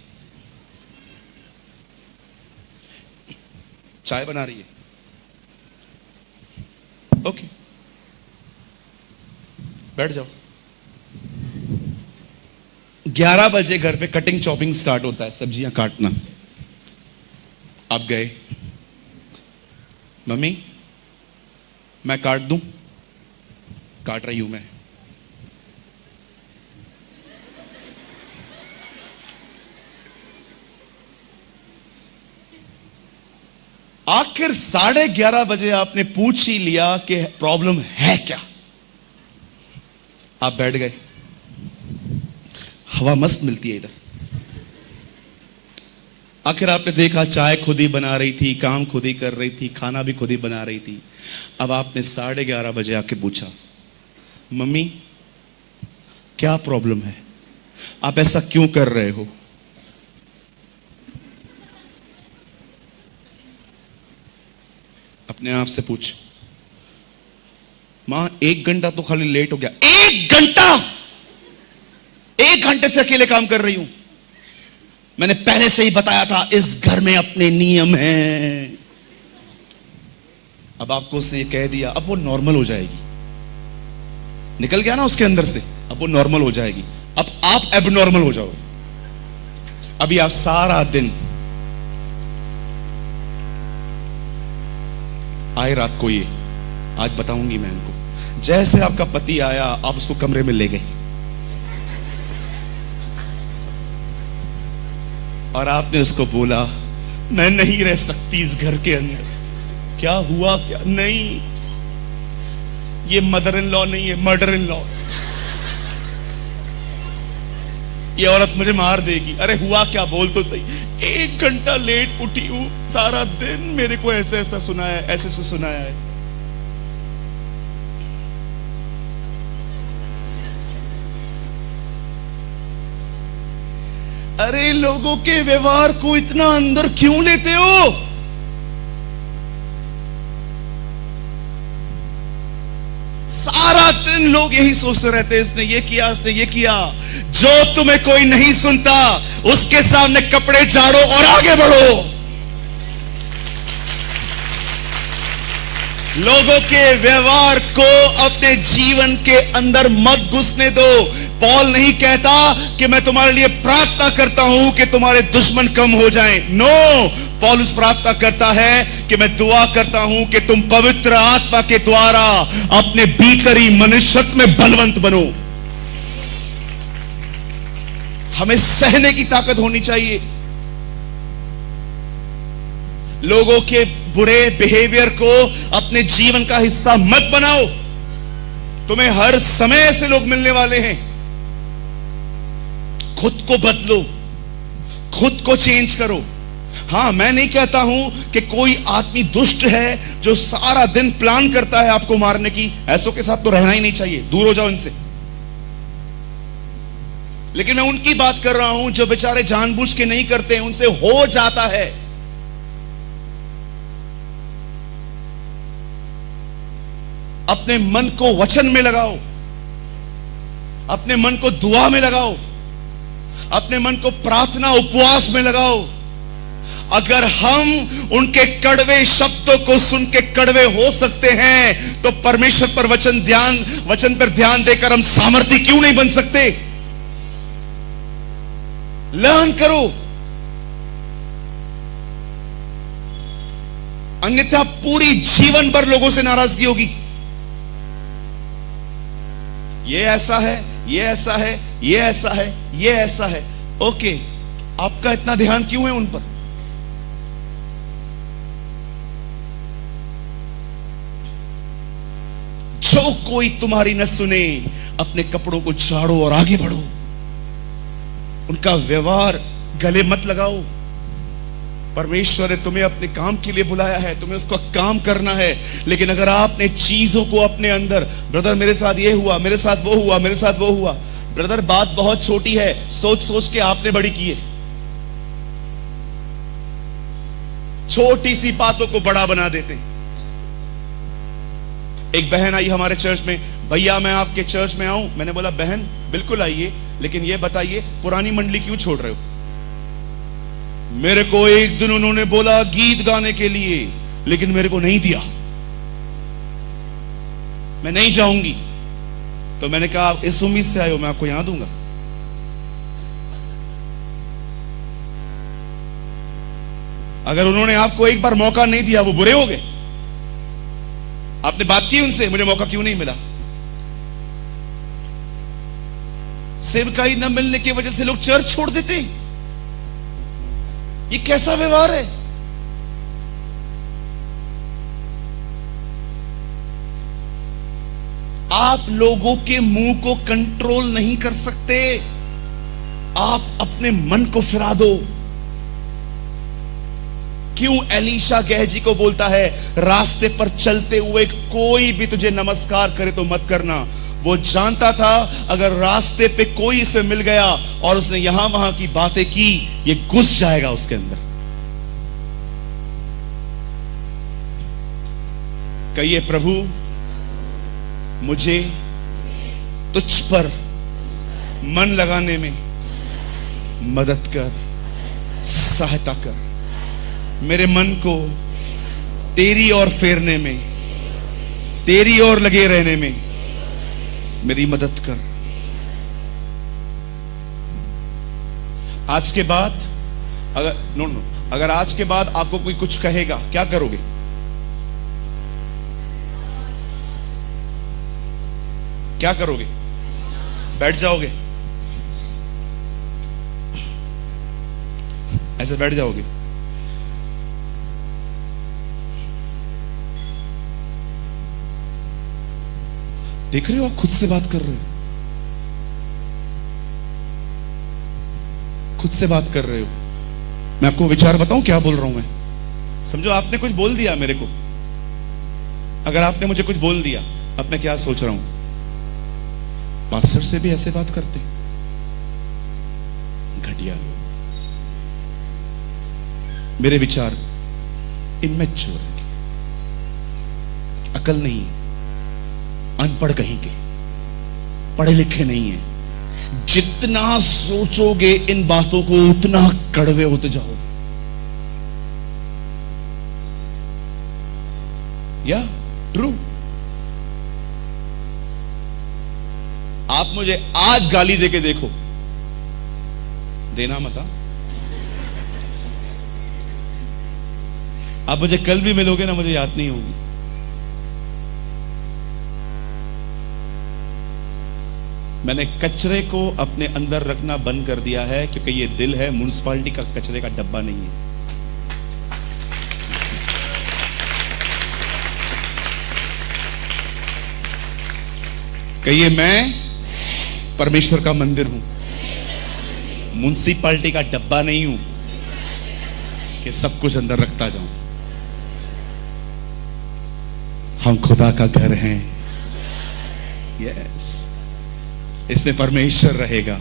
चाय बना रही है। ओके, बैठ जाओ। 11 बजे घर पे कटिंग चॉपिंग स्टार्ट होता है, सब्जियां काटना। आप गए, मम्मी मैं काट दूं? काट रही हूं मैं। आखिर 11:30 बजे आपने पूछ ही लिया कि प्रॉब्लम है क्या। आप बैठ गए। हवा मस्त मिलती है इधर। आखिर आपने देखा चाय खुद ही बना रही थी, काम खुद ही कर रही थी, खाना भी खुद ही बना रही थी। अब आपने 11:30 बजे आके पूछा, मम्मी क्या प्रॉब्लम है, आप ऐसा क्यों कर रहे हो? अपने आप से पूछ। मां 1 घंटा तो खाली लेट हो गया। 1 घंटा, 1 घंटे से अकेले काम कर रही हूं। मैंने पहले से ही बताया था इस घर में अपने नियम हैं। अब आपको उसने ये कह दिया, अब वो नॉर्मल हो जाएगी। निकल गया ना उसके अंदर से, अब वो नॉर्मल हो जाएगी। अब आप एबनॉर्मल हो जाओगे। अभी आप सारा दिन आए रात को, ये आज बताऊंगी मैं इनको। जैसे आपका पति आया, आप उसको कमरे में ले गए और आपने उसको बोला मैं नहीं रह सकती इस घर के अंदर। क्या हुआ? क्या नहीं, ये मदर इन लॉ नहीं है, मर्डर इन लॉ। ये औरत मुझे मार देगी। अरे हुआ क्या, बोल तो सही। 1 घंटा लेट उठी हूं, सारा दिन मेरे को ऐसे ऐसा सुनाया, ऐसे से सुनाया है। अरे लोगों के व्यवहार को इतना अंदर क्यों लेते हो? सारा दिन लोग यही सोचते रहते हैं, इसने ये किया, इसने ये किया। जो तुम्हें कोई नहीं सुनता उसके सामने कपड़े झाड़ो और आगे बढ़ो। लोगों के व्यवहार को अपने जीवन के अंदर मत घुसने दो। पॉल नहीं कहता कि मैं तुम्हारे लिए प्रार्थना करता हूं कि तुम्हारे दुश्मन कम हो जाएं। नो, पौलुस प्रार्थना करता है कि मैं दुआ करता हूं कि तुम पवित्र आत्मा के द्वारा अपने भीतरी मनुष्यत्व में बलवंत बनो। हमें सहने की ताकत होनी चाहिए। लोगों के बुरे बिहेवियर को अपने जीवन का हिस्सा मत बनाओ। तुम्हें हर समय ऐसे लोग मिलने वाले हैं। खुद को बदलो, खुद को चेंज करो। हां, मैं नहीं कहता हूं कि कोई आदमी दुष्ट है जो सारा दिन प्लान करता है आपको मारने की। ऐसों के साथ तो रहना ही नहीं चाहिए, दूर हो जाओ इनसे। लेकिन मैं उनकी बात कर रहा हूं जो बेचारे जानबूझ के नहीं करते, उनसे हो जाता है। अपने मन को वचन में लगाओ, अपने मन को दुआ में लगाओ, अपने मन को प्रार्थना उपवास में लगाओ। अगर हम उनके कड़वे शब्दों को सुन के कड़वे हो सकते हैं तो परमेश्वर पर वचन पर ध्यान देकर हम सामर्थी क्यों नहीं बन सकते? लर्न करो, अन्यथा पूरी जीवन भर लोगों से नाराजगी होगी। ये ऐसा है, ये ऐसा है, ये ऐसा है, ये ऐसा है। ओके, आपका इतना ध्यान क्यों है उन पर? जो कोई तुम्हारी न सुने, अपने कपड़ों को झाड़ो और आगे बढ़ो। उनका व्यवहार गले मत लगाओ। परमेश्वर ने तुम्हें अपने काम के लिए बुलाया है, तुम्हें उसका काम करना है। लेकिन अगर आपने चीजों को अपने अंदर, ब्रदर मेरे साथ ये हुआ, मेरे साथ वो हुआ, मेरे साथ वो हुआ। ब्रदर बात बहुत छोटी है, सोच सोच के आपने बड़ी की है। छोटी सी बातों को बड़ा बना देते। एक बहन आई हमारे चर्च में, भैया मैं आपके चर्च में आऊं? मैंने बोला बहन बिल्कुल आइए, लेकिन ये बताइए पुरानी मंडली क्यों छोड़ रहे हो? मेरे को एक दिन उन्होंने बोला गीत गाने के लिए, लेकिन मेरे को नहीं दिया, मैं नहीं जाऊंगी। तो मैंने कहा आप इस उम्मीद से आए हो, मैं आपको यहां दूंगा। अगर उन्होंने आपको एक बार मौका नहीं दिया, वो बुरे हो गए। आपने बात की उनसे, मुझे मौका क्यों नहीं मिला? सेवकाई न मिलने की वजह से लोग चर्च छोड़ देते। ये कैसा व्यवहार है? आप लोगों के मुंह को कंट्रोल नहीं कर सकते। आप अपने मन को फिरा दो। क्यों एलीशा गेहजी को बोलता है रास्ते पर चलते हुए कोई भी तुझे नमस्कार करे तो मत करना, वो जानता था अगर रास्ते पे कोई इसे मिल गया और उसने यहां वहां की बातें की, ये घुस जाएगा उसके अंदर। कहिए, प्रभु मुझे तुझ पर मन लगाने में मदद कर, सहायता कर। मेरे मन को तेरी ओर फेरने में, तेरी ओर लगे रहने में मेरी मदद कर। आज के बाद अगर आज के बाद आपको कोई कुछ कहेगा, क्या करोगे? क्या करोगे? बैठ जाओगे? ऐसे बैठ जाओगे? देख रहे हो, आप खुद से बात कर रहे हो, खुद से बात कर रहे हो। मैं आपको विचार बताऊं क्या बोल रहा हूं मैं। समझो आपने कुछ बोल दिया मेरे को। अगर आपने मुझे कुछ बोल दिया, अब मैं क्या सोच रहा हूं? पास्टर से भी ऐसे बात करते, घटिया लोग। मेरे विचार इनमेच्योर है, अकल नहीं है, अनपढ़ कहीं के, पढ़े लिखे नहीं है। जितना सोचोगे इन बातों को, उतना कड़वे होते जाओगे। या ट्रू? आप मुझे आज गाली देके देखो, देना मत। आप मुझे कल भी मिलोगे ना, मुझे याद नहीं होगी। मैंने कचरे को अपने अंदर रखना बंद कर दिया है, क्योंकि ये दिल है, म्युनिसिपैलिटी का कचरे का डब्बा नहीं है। कहिए, मैं परमेश्वर का मंदिर हूं, म्युनिसिपैलिटी का डब्बा नहीं हूं कि सब कुछ अंदर रखता जाऊं। हम खुदा का घर हैं। यस, इसमें परमेश्वर रहेगा,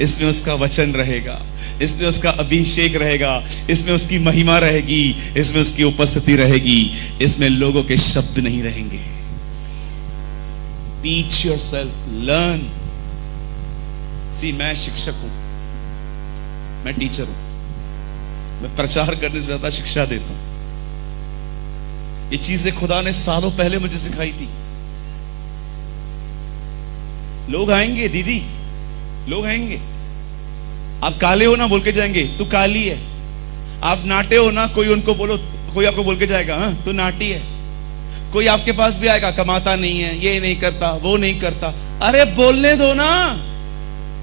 इसमें उसका वचन रहेगा, इसमें उसका अभिषेक रहेगा, इसमें उसकी महिमा रहेगी, इसमें उसकी उपस्थिति रहेगी, इसमें लोगों के शब्द नहीं रहेंगे। Teach yourself, learn. सी, मैं शिक्षक हूं, मैं टीचर हूं, मैं प्रचार करने से ज्यादा शिक्षा देता हूं। ये चीजें खुदा ने सालों पहले मुझे सिखाई थी। लोग आएंगे, दीदी, लोग आएंगे, आप काले हो ना, बोल के जाएंगे तू काली है। आप नाटे हो ना, कोई उनको बोलो, कोई आपको बोल के जाएगा हाँ तू नाटी है। कोई आपके पास भी आएगा, कमाता नहीं है, ये नहीं करता, वो नहीं करता। अरे बोलने दो ना,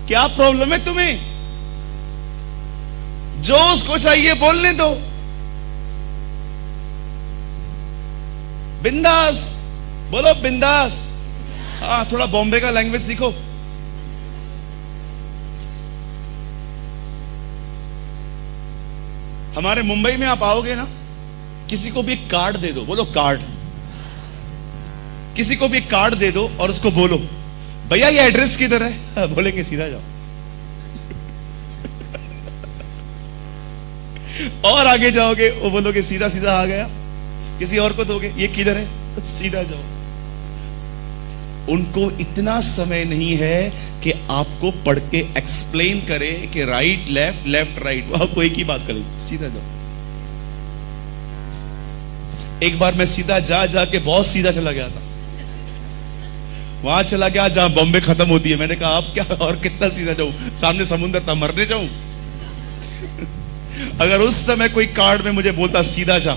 क्या प्रॉब्लम है तुम्हें? जो उसको चाहिए बोलने दो, बिंदास बोलो, बिंदास। हाँ, थोड़ा बॉम्बे का लैंग्वेज सीखो। हमारे मुंबई में आप आओगे ना, किसी को भी एक कार्ड दे दो, बोलो कार्ड। किसी को भी एक कार्ड दे दो और उसको बोलो, भैया ये एड्रेस किधर है? बोलेंगे सीधा जाओ। और आगे जाओगे, वो बोलोगे सीधा सीधा आ गया। किसी और को दोगे, ये किधर है? सीधा जाओ। उनको इतना समय नहीं है कि आपको पढ़ के एक्सप्लेन करे कि राइट लेफ्ट, लेफ्ट राइट। वो आपको एक ही बात करें, सीधा जाओ। एक बार मैं सीधा जा जाके बहुत सीधा चला गया था, वहां चला गया जहां बॉम्बे खत्म होती है। मैंने कहा आप क्या, और कितना सीधा जाऊं? सामने समुद्र था, मरने जाऊं? अगर उस समय कोई कार्ड में मुझे बोलता सीधा जा,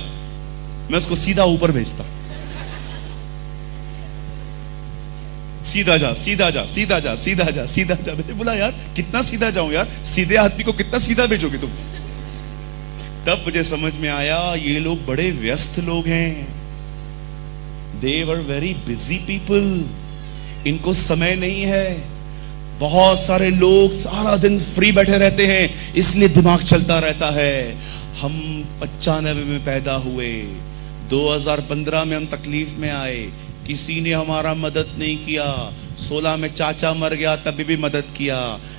मैं उसको सीधा ऊपर भेजता। सीधा जा, सीधा जा, सीधा जा, सीधा जा, सीधा जा। मैंने बोला यार कितना सीधा जाऊं यार, सीधे आदमी को कितना सीधा भेजोगे तुम? तब मुझे समझ में आया ये लोग बड़े व्यस्त लोग हैं। दे वर वेरी बिजी पीपल, इनको समय नहीं है। बहुत सारे लोग सारा दिन फ्री बैठे रहते हैं, इसलिए दिमाग चलता रहता है। हम 95 में पैदा हुए, 2015 में हम तकलीफ में आए, किसी ने हमारा मदद नहीं किया। 16 में चाचा मर गया तभी भी मदद किया,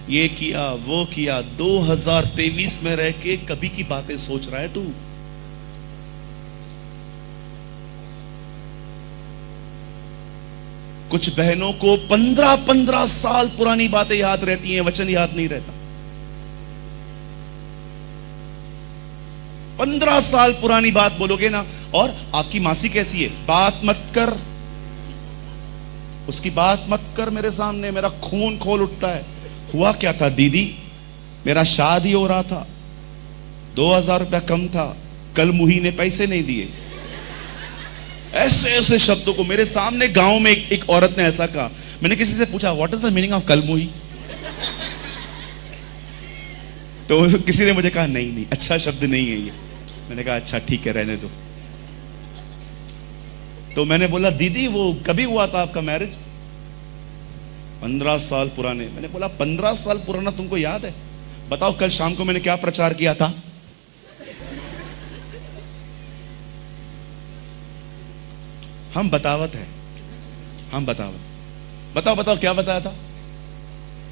ये किया वो किया। 2023 में रह के कभी की बातें सोच रहा है तू? कुछ बहनों को 15-15 साल पुरानी बातें याद रहती हैं, वचन याद नहीं रहता। 15 साल पुरानी बात बोलोगे ना, और आपकी मासी कैसी है, बात मत कर, उसकी बात मत कर मेरे सामने, मेरा खून खोल उठता है। हुआ क्या था दीदी, मेरा शादी हो रहा था, 2000 रुपया कम था, कल मुही ने पैसे नहीं दिए। ऐसे ऐसे शब्दों को मेरे सामने गांव में एक औरत ने ऐसा कहा। मैंने किसी से पूछा what is the meaning of कलमुही, तो किसी ने मुझे कहा नहीं नहीं अच्छा शब्द नहीं है ये। मैंने कहा अच्छा ठीक है रहने दो। तो मैंने बोला दीदी वो कभी हुआ था आपका मैरिज? 15 साल पुराने। मैंने बोला 15 साल पुराना तुमको याद है? बताओ कल शाम को मैंने क्या प्रचार किया था? हम बतावत है, हम बतावत। बताओ बताओ क्या बताया था?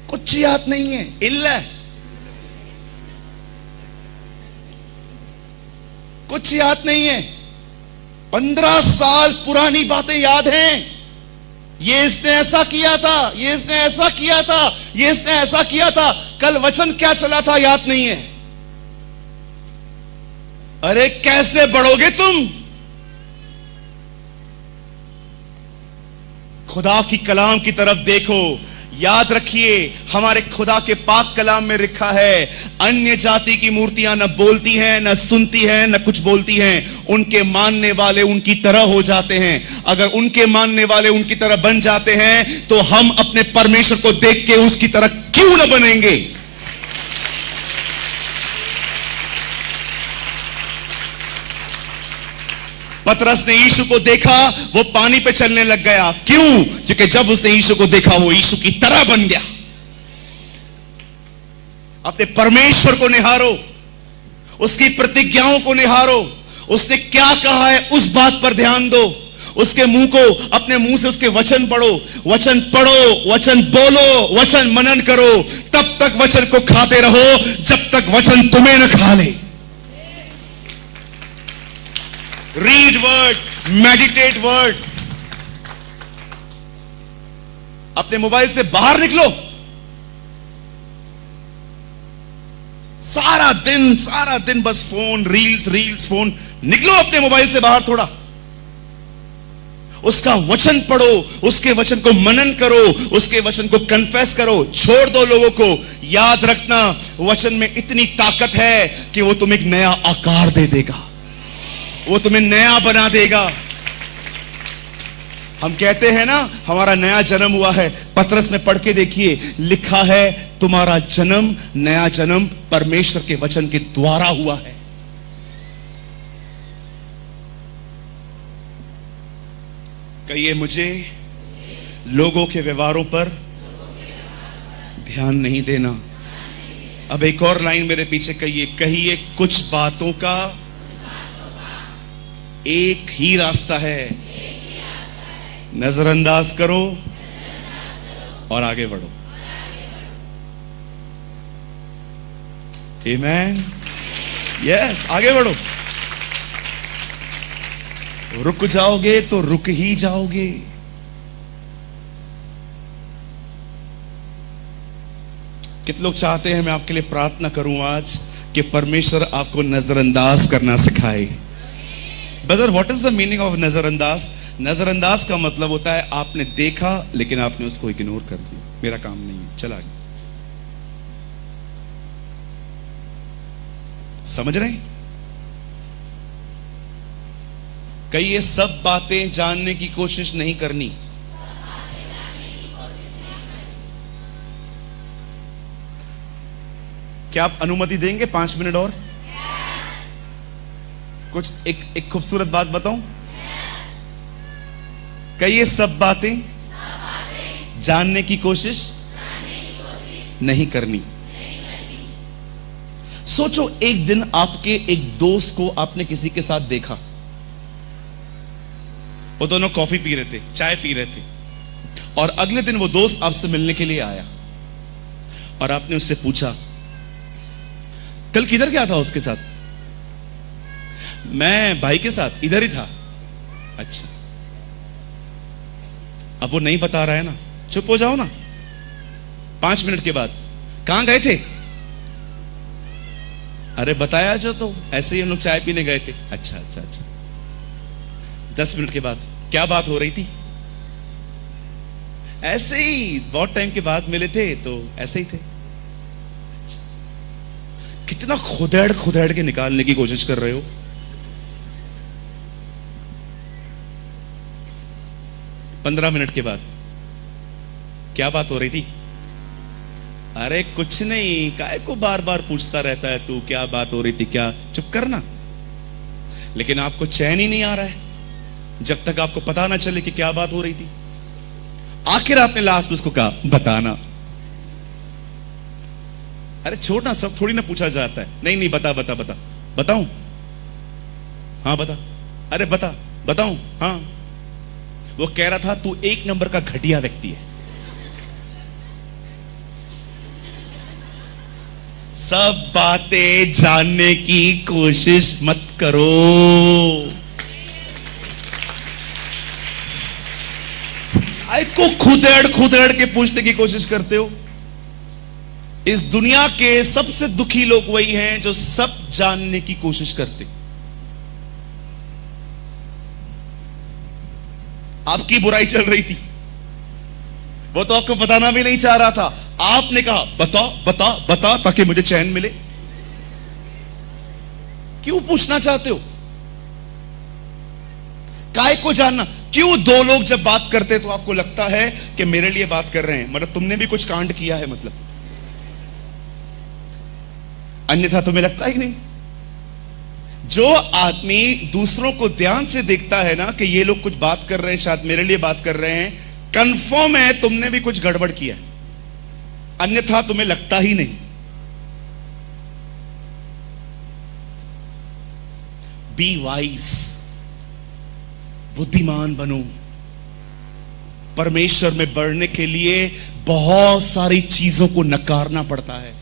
कुछ याद नहीं है, इल्ला कुछ याद नहीं है। 15 साल पुरानी बातें याद हैं। ये इसने ऐसा किया था, ये इसने ऐसा किया था, ये इसने ऐसा किया था, कल वचन क्या चला था याद नहीं है। अरे कैसे बढ़ोगे तुम? खुदा की कलाम की तरफ देखो। याद रखिए हमारे खुदा के पाक कलाम में लिखा है, अन्य जाति की मूर्तियां न बोलती हैं, न सुनती हैं, न कुछ बोलती हैं, उनके मानने वाले उनकी तरह हो जाते हैं। अगर उनके मानने वाले उनकी तरह बन जाते हैं तो हम अपने परमेश्वर को देख के उसकी तरह क्यों न बनेंगे? पतरस ने यीशु को देखा, वो पानी पे चलने लग गया। क्यों? क्योंकि जब उसने यीशु को देखा वो यीशु की तरह बन गया। अपने परमेश्वर को निहारो, उसकी प्रतिज्ञाओं को निहारो। उसने क्या कहा है उस बात पर ध्यान दो। उसके मुंह को, अपने मुंह से उसके वचन पढ़ो, वचन पढ़ो, वचन बोलो, वचन मनन करो। तब तक वचन को खाते रहो जब तक वचन तुम्हें न खा ले। Read word, meditate word. अपने मोबाइल से बाहर निकलो। सारा दिन बस फोन, रील्स रील्स फोन। निकलो अपने मोबाइल से बाहर थोड़ा। उसका वचन पढ़ो, उसके वचन को मनन करो, उसके वचन को कन्फेस करो। छोड़ दो लोगों को। याद रखना वचन में इतनी ताकत है कि वो तुम्हें एक नया आकार दे देगा, वो तुम्हें नया बना देगा। हम कहते हैं ना हमारा नया जन्म हुआ है। पतरस में पढ़ के देखिए, लिखा है तुम्हारा जन्म, नया जन्म परमेश्वर के वचन के द्वारा हुआ है। कहिए मुझे लोगों के व्यवहारों पर ध्यान नहीं देना। अब एक और लाइन मेरे पीछे कहिए कुछ बातों का एक ही रास्ता है, नजरअंदाज करो और आगे बढ़ो। आमेन। यस, आगे बढ़ो। रुक जाओगे तो रुक ही जाओगे। कितने लोग चाहते हैं मैं आपके लिए प्रार्थना करूं आज कि परमेश्वर आपको नजरअंदाज करना सिखाए। Brother, what is the meaning of नजरअंदाज? नजरअंदाज का मतलब होता है आपने देखा लेकिन आपने उसको इग्नोर कर दिया, मेरा काम नहीं है, चला गया। समझ रहे हैं? कई ये सब बातें जानने की कोशिश नहीं करनी। क्या आप अनुमति देंगे 5 मिनट और? कुछ एक खूबसूरत बात बताऊं? कई ये सब बातें जानने की कोशिश नहीं करनी। सोचो एक दिन आपके एक दोस्त को आपने किसी के साथ देखा, वो दोनों कॉफी पी रहे थे, चाय पी रहे थे, और अगले दिन वो दोस्त आपसे मिलने के लिए आया और आपने उससे पूछा कल किधर गया था उसके साथ? मैं भाई के साथ इधर ही था। अच्छा, अब वो नहीं बता रहा है ना, चुप हो जाओ ना। 5 मिनट के बाद कहां गए थे? अरे बताया जो, तो ऐसे ही हम लोग चाय पीने गए थे। अच्छा अच्छा अच्छा। 10 मिनट के बाद क्या बात हो रही थी? ऐसे ही बहुत टाइम के बाद मिले थे तो ऐसे ही थे। अच्छा। कितना खुदेड़ खुदेड़ के निकालने की कोशिश कर रहे हो। 15 मिनट के बाद क्या बात हो रही थी? अरे कुछ नहीं, काय को बार बार पूछता रहता है तू, क्या बात हो रही थी क्या? चुप करना। लेकिन आपको चैन ही नहीं आ रहा है जब तक आपको पता ना चले कि क्या बात हो रही थी। आखिर आपने लास्ट में उसको कहा बताना। अरे छोड़ना, सब थोड़ी ना पूछा जाता है। नहीं नहीं, बता बता बता। बताऊं? हाँ बता। अरे बता। बताऊं? हाँ। वो कह रहा था तू 1 नंबर का घटिया व्यक्ति है। सब बातें जानने की कोशिश मत करो। आई को खुदेड़ खुदेड़ के पूछने की कोशिश करते हो। इस दुनिया के सबसे दुखी लोग वही हैं जो सब जानने की कोशिश करते। आपकी बुराई चल रही थी, वो तो आपको बताना भी नहीं चाह रहा था। आपने कहा बता बता बता ताकि मुझे चैन मिले। क्यों पूछना चाहते हो? काय को जानना? क्यों 2 लोग जब बात करते तो आपको लगता है कि मेरे लिए बात कर रहे हैं, मतलब तुमने भी कुछ कांड किया है, मतलब अन्यथा तुम्हें लगता ही नहीं। जो आदमी दूसरों को ध्यान से देखता है ना कि ये लोग कुछ बात कर रहे हैं, शायद मेरे लिए बात कर रहे हैं, कंफर्म है तुमने भी कुछ गड़बड़ किया, अन्यथा तुम्हें लगता ही नहीं। बी वाइज, बुद्धिमान बनो। परमेश्वर में बढ़ने के लिए बहुत सारी चीजों को नकारना पड़ता है,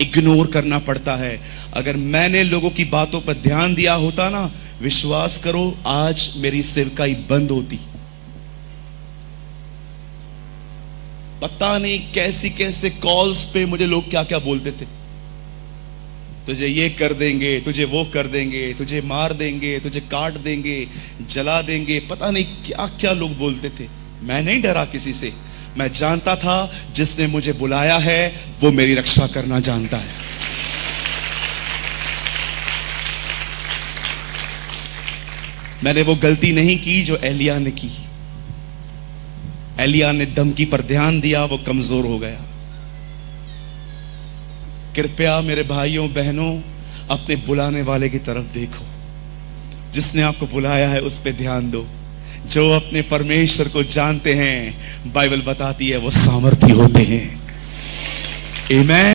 इग्नोर करना पड़ता है। अगर मैंने लोगों की बातों पर ध्यान दिया होता ना, विश्वास करो आज मेरी सेवकाई बंद होती। पता नहीं कैसी कैसे कॉल्स पे मुझे लोग क्या क्या बोलते थे, तुझे ये कर देंगे, तुझे वो कर देंगे, तुझे मार देंगे, तुझे काट देंगे, जला देंगे, पता नहीं क्या क्या लोग बोलते थे। मैं नहीं डरा किसी से। मैं जानता था जिसने मुझे बुलाया है वो मेरी रक्षा करना जानता है। मैंने वो गलती नहीं की जो एलिया ने की। एलिया ने धमकी पर ध्यान दिया, वो कमजोर हो गया। कृपया मेरे भाइयों बहनों, अपने बुलाने वाले की तरफ देखो। जिसने आपको बुलाया है उस पर ध्यान दो। जो अपने परमेश्वर को जानते हैं, बाइबल बताती है वो सामर्थी होते हैं। आमीन।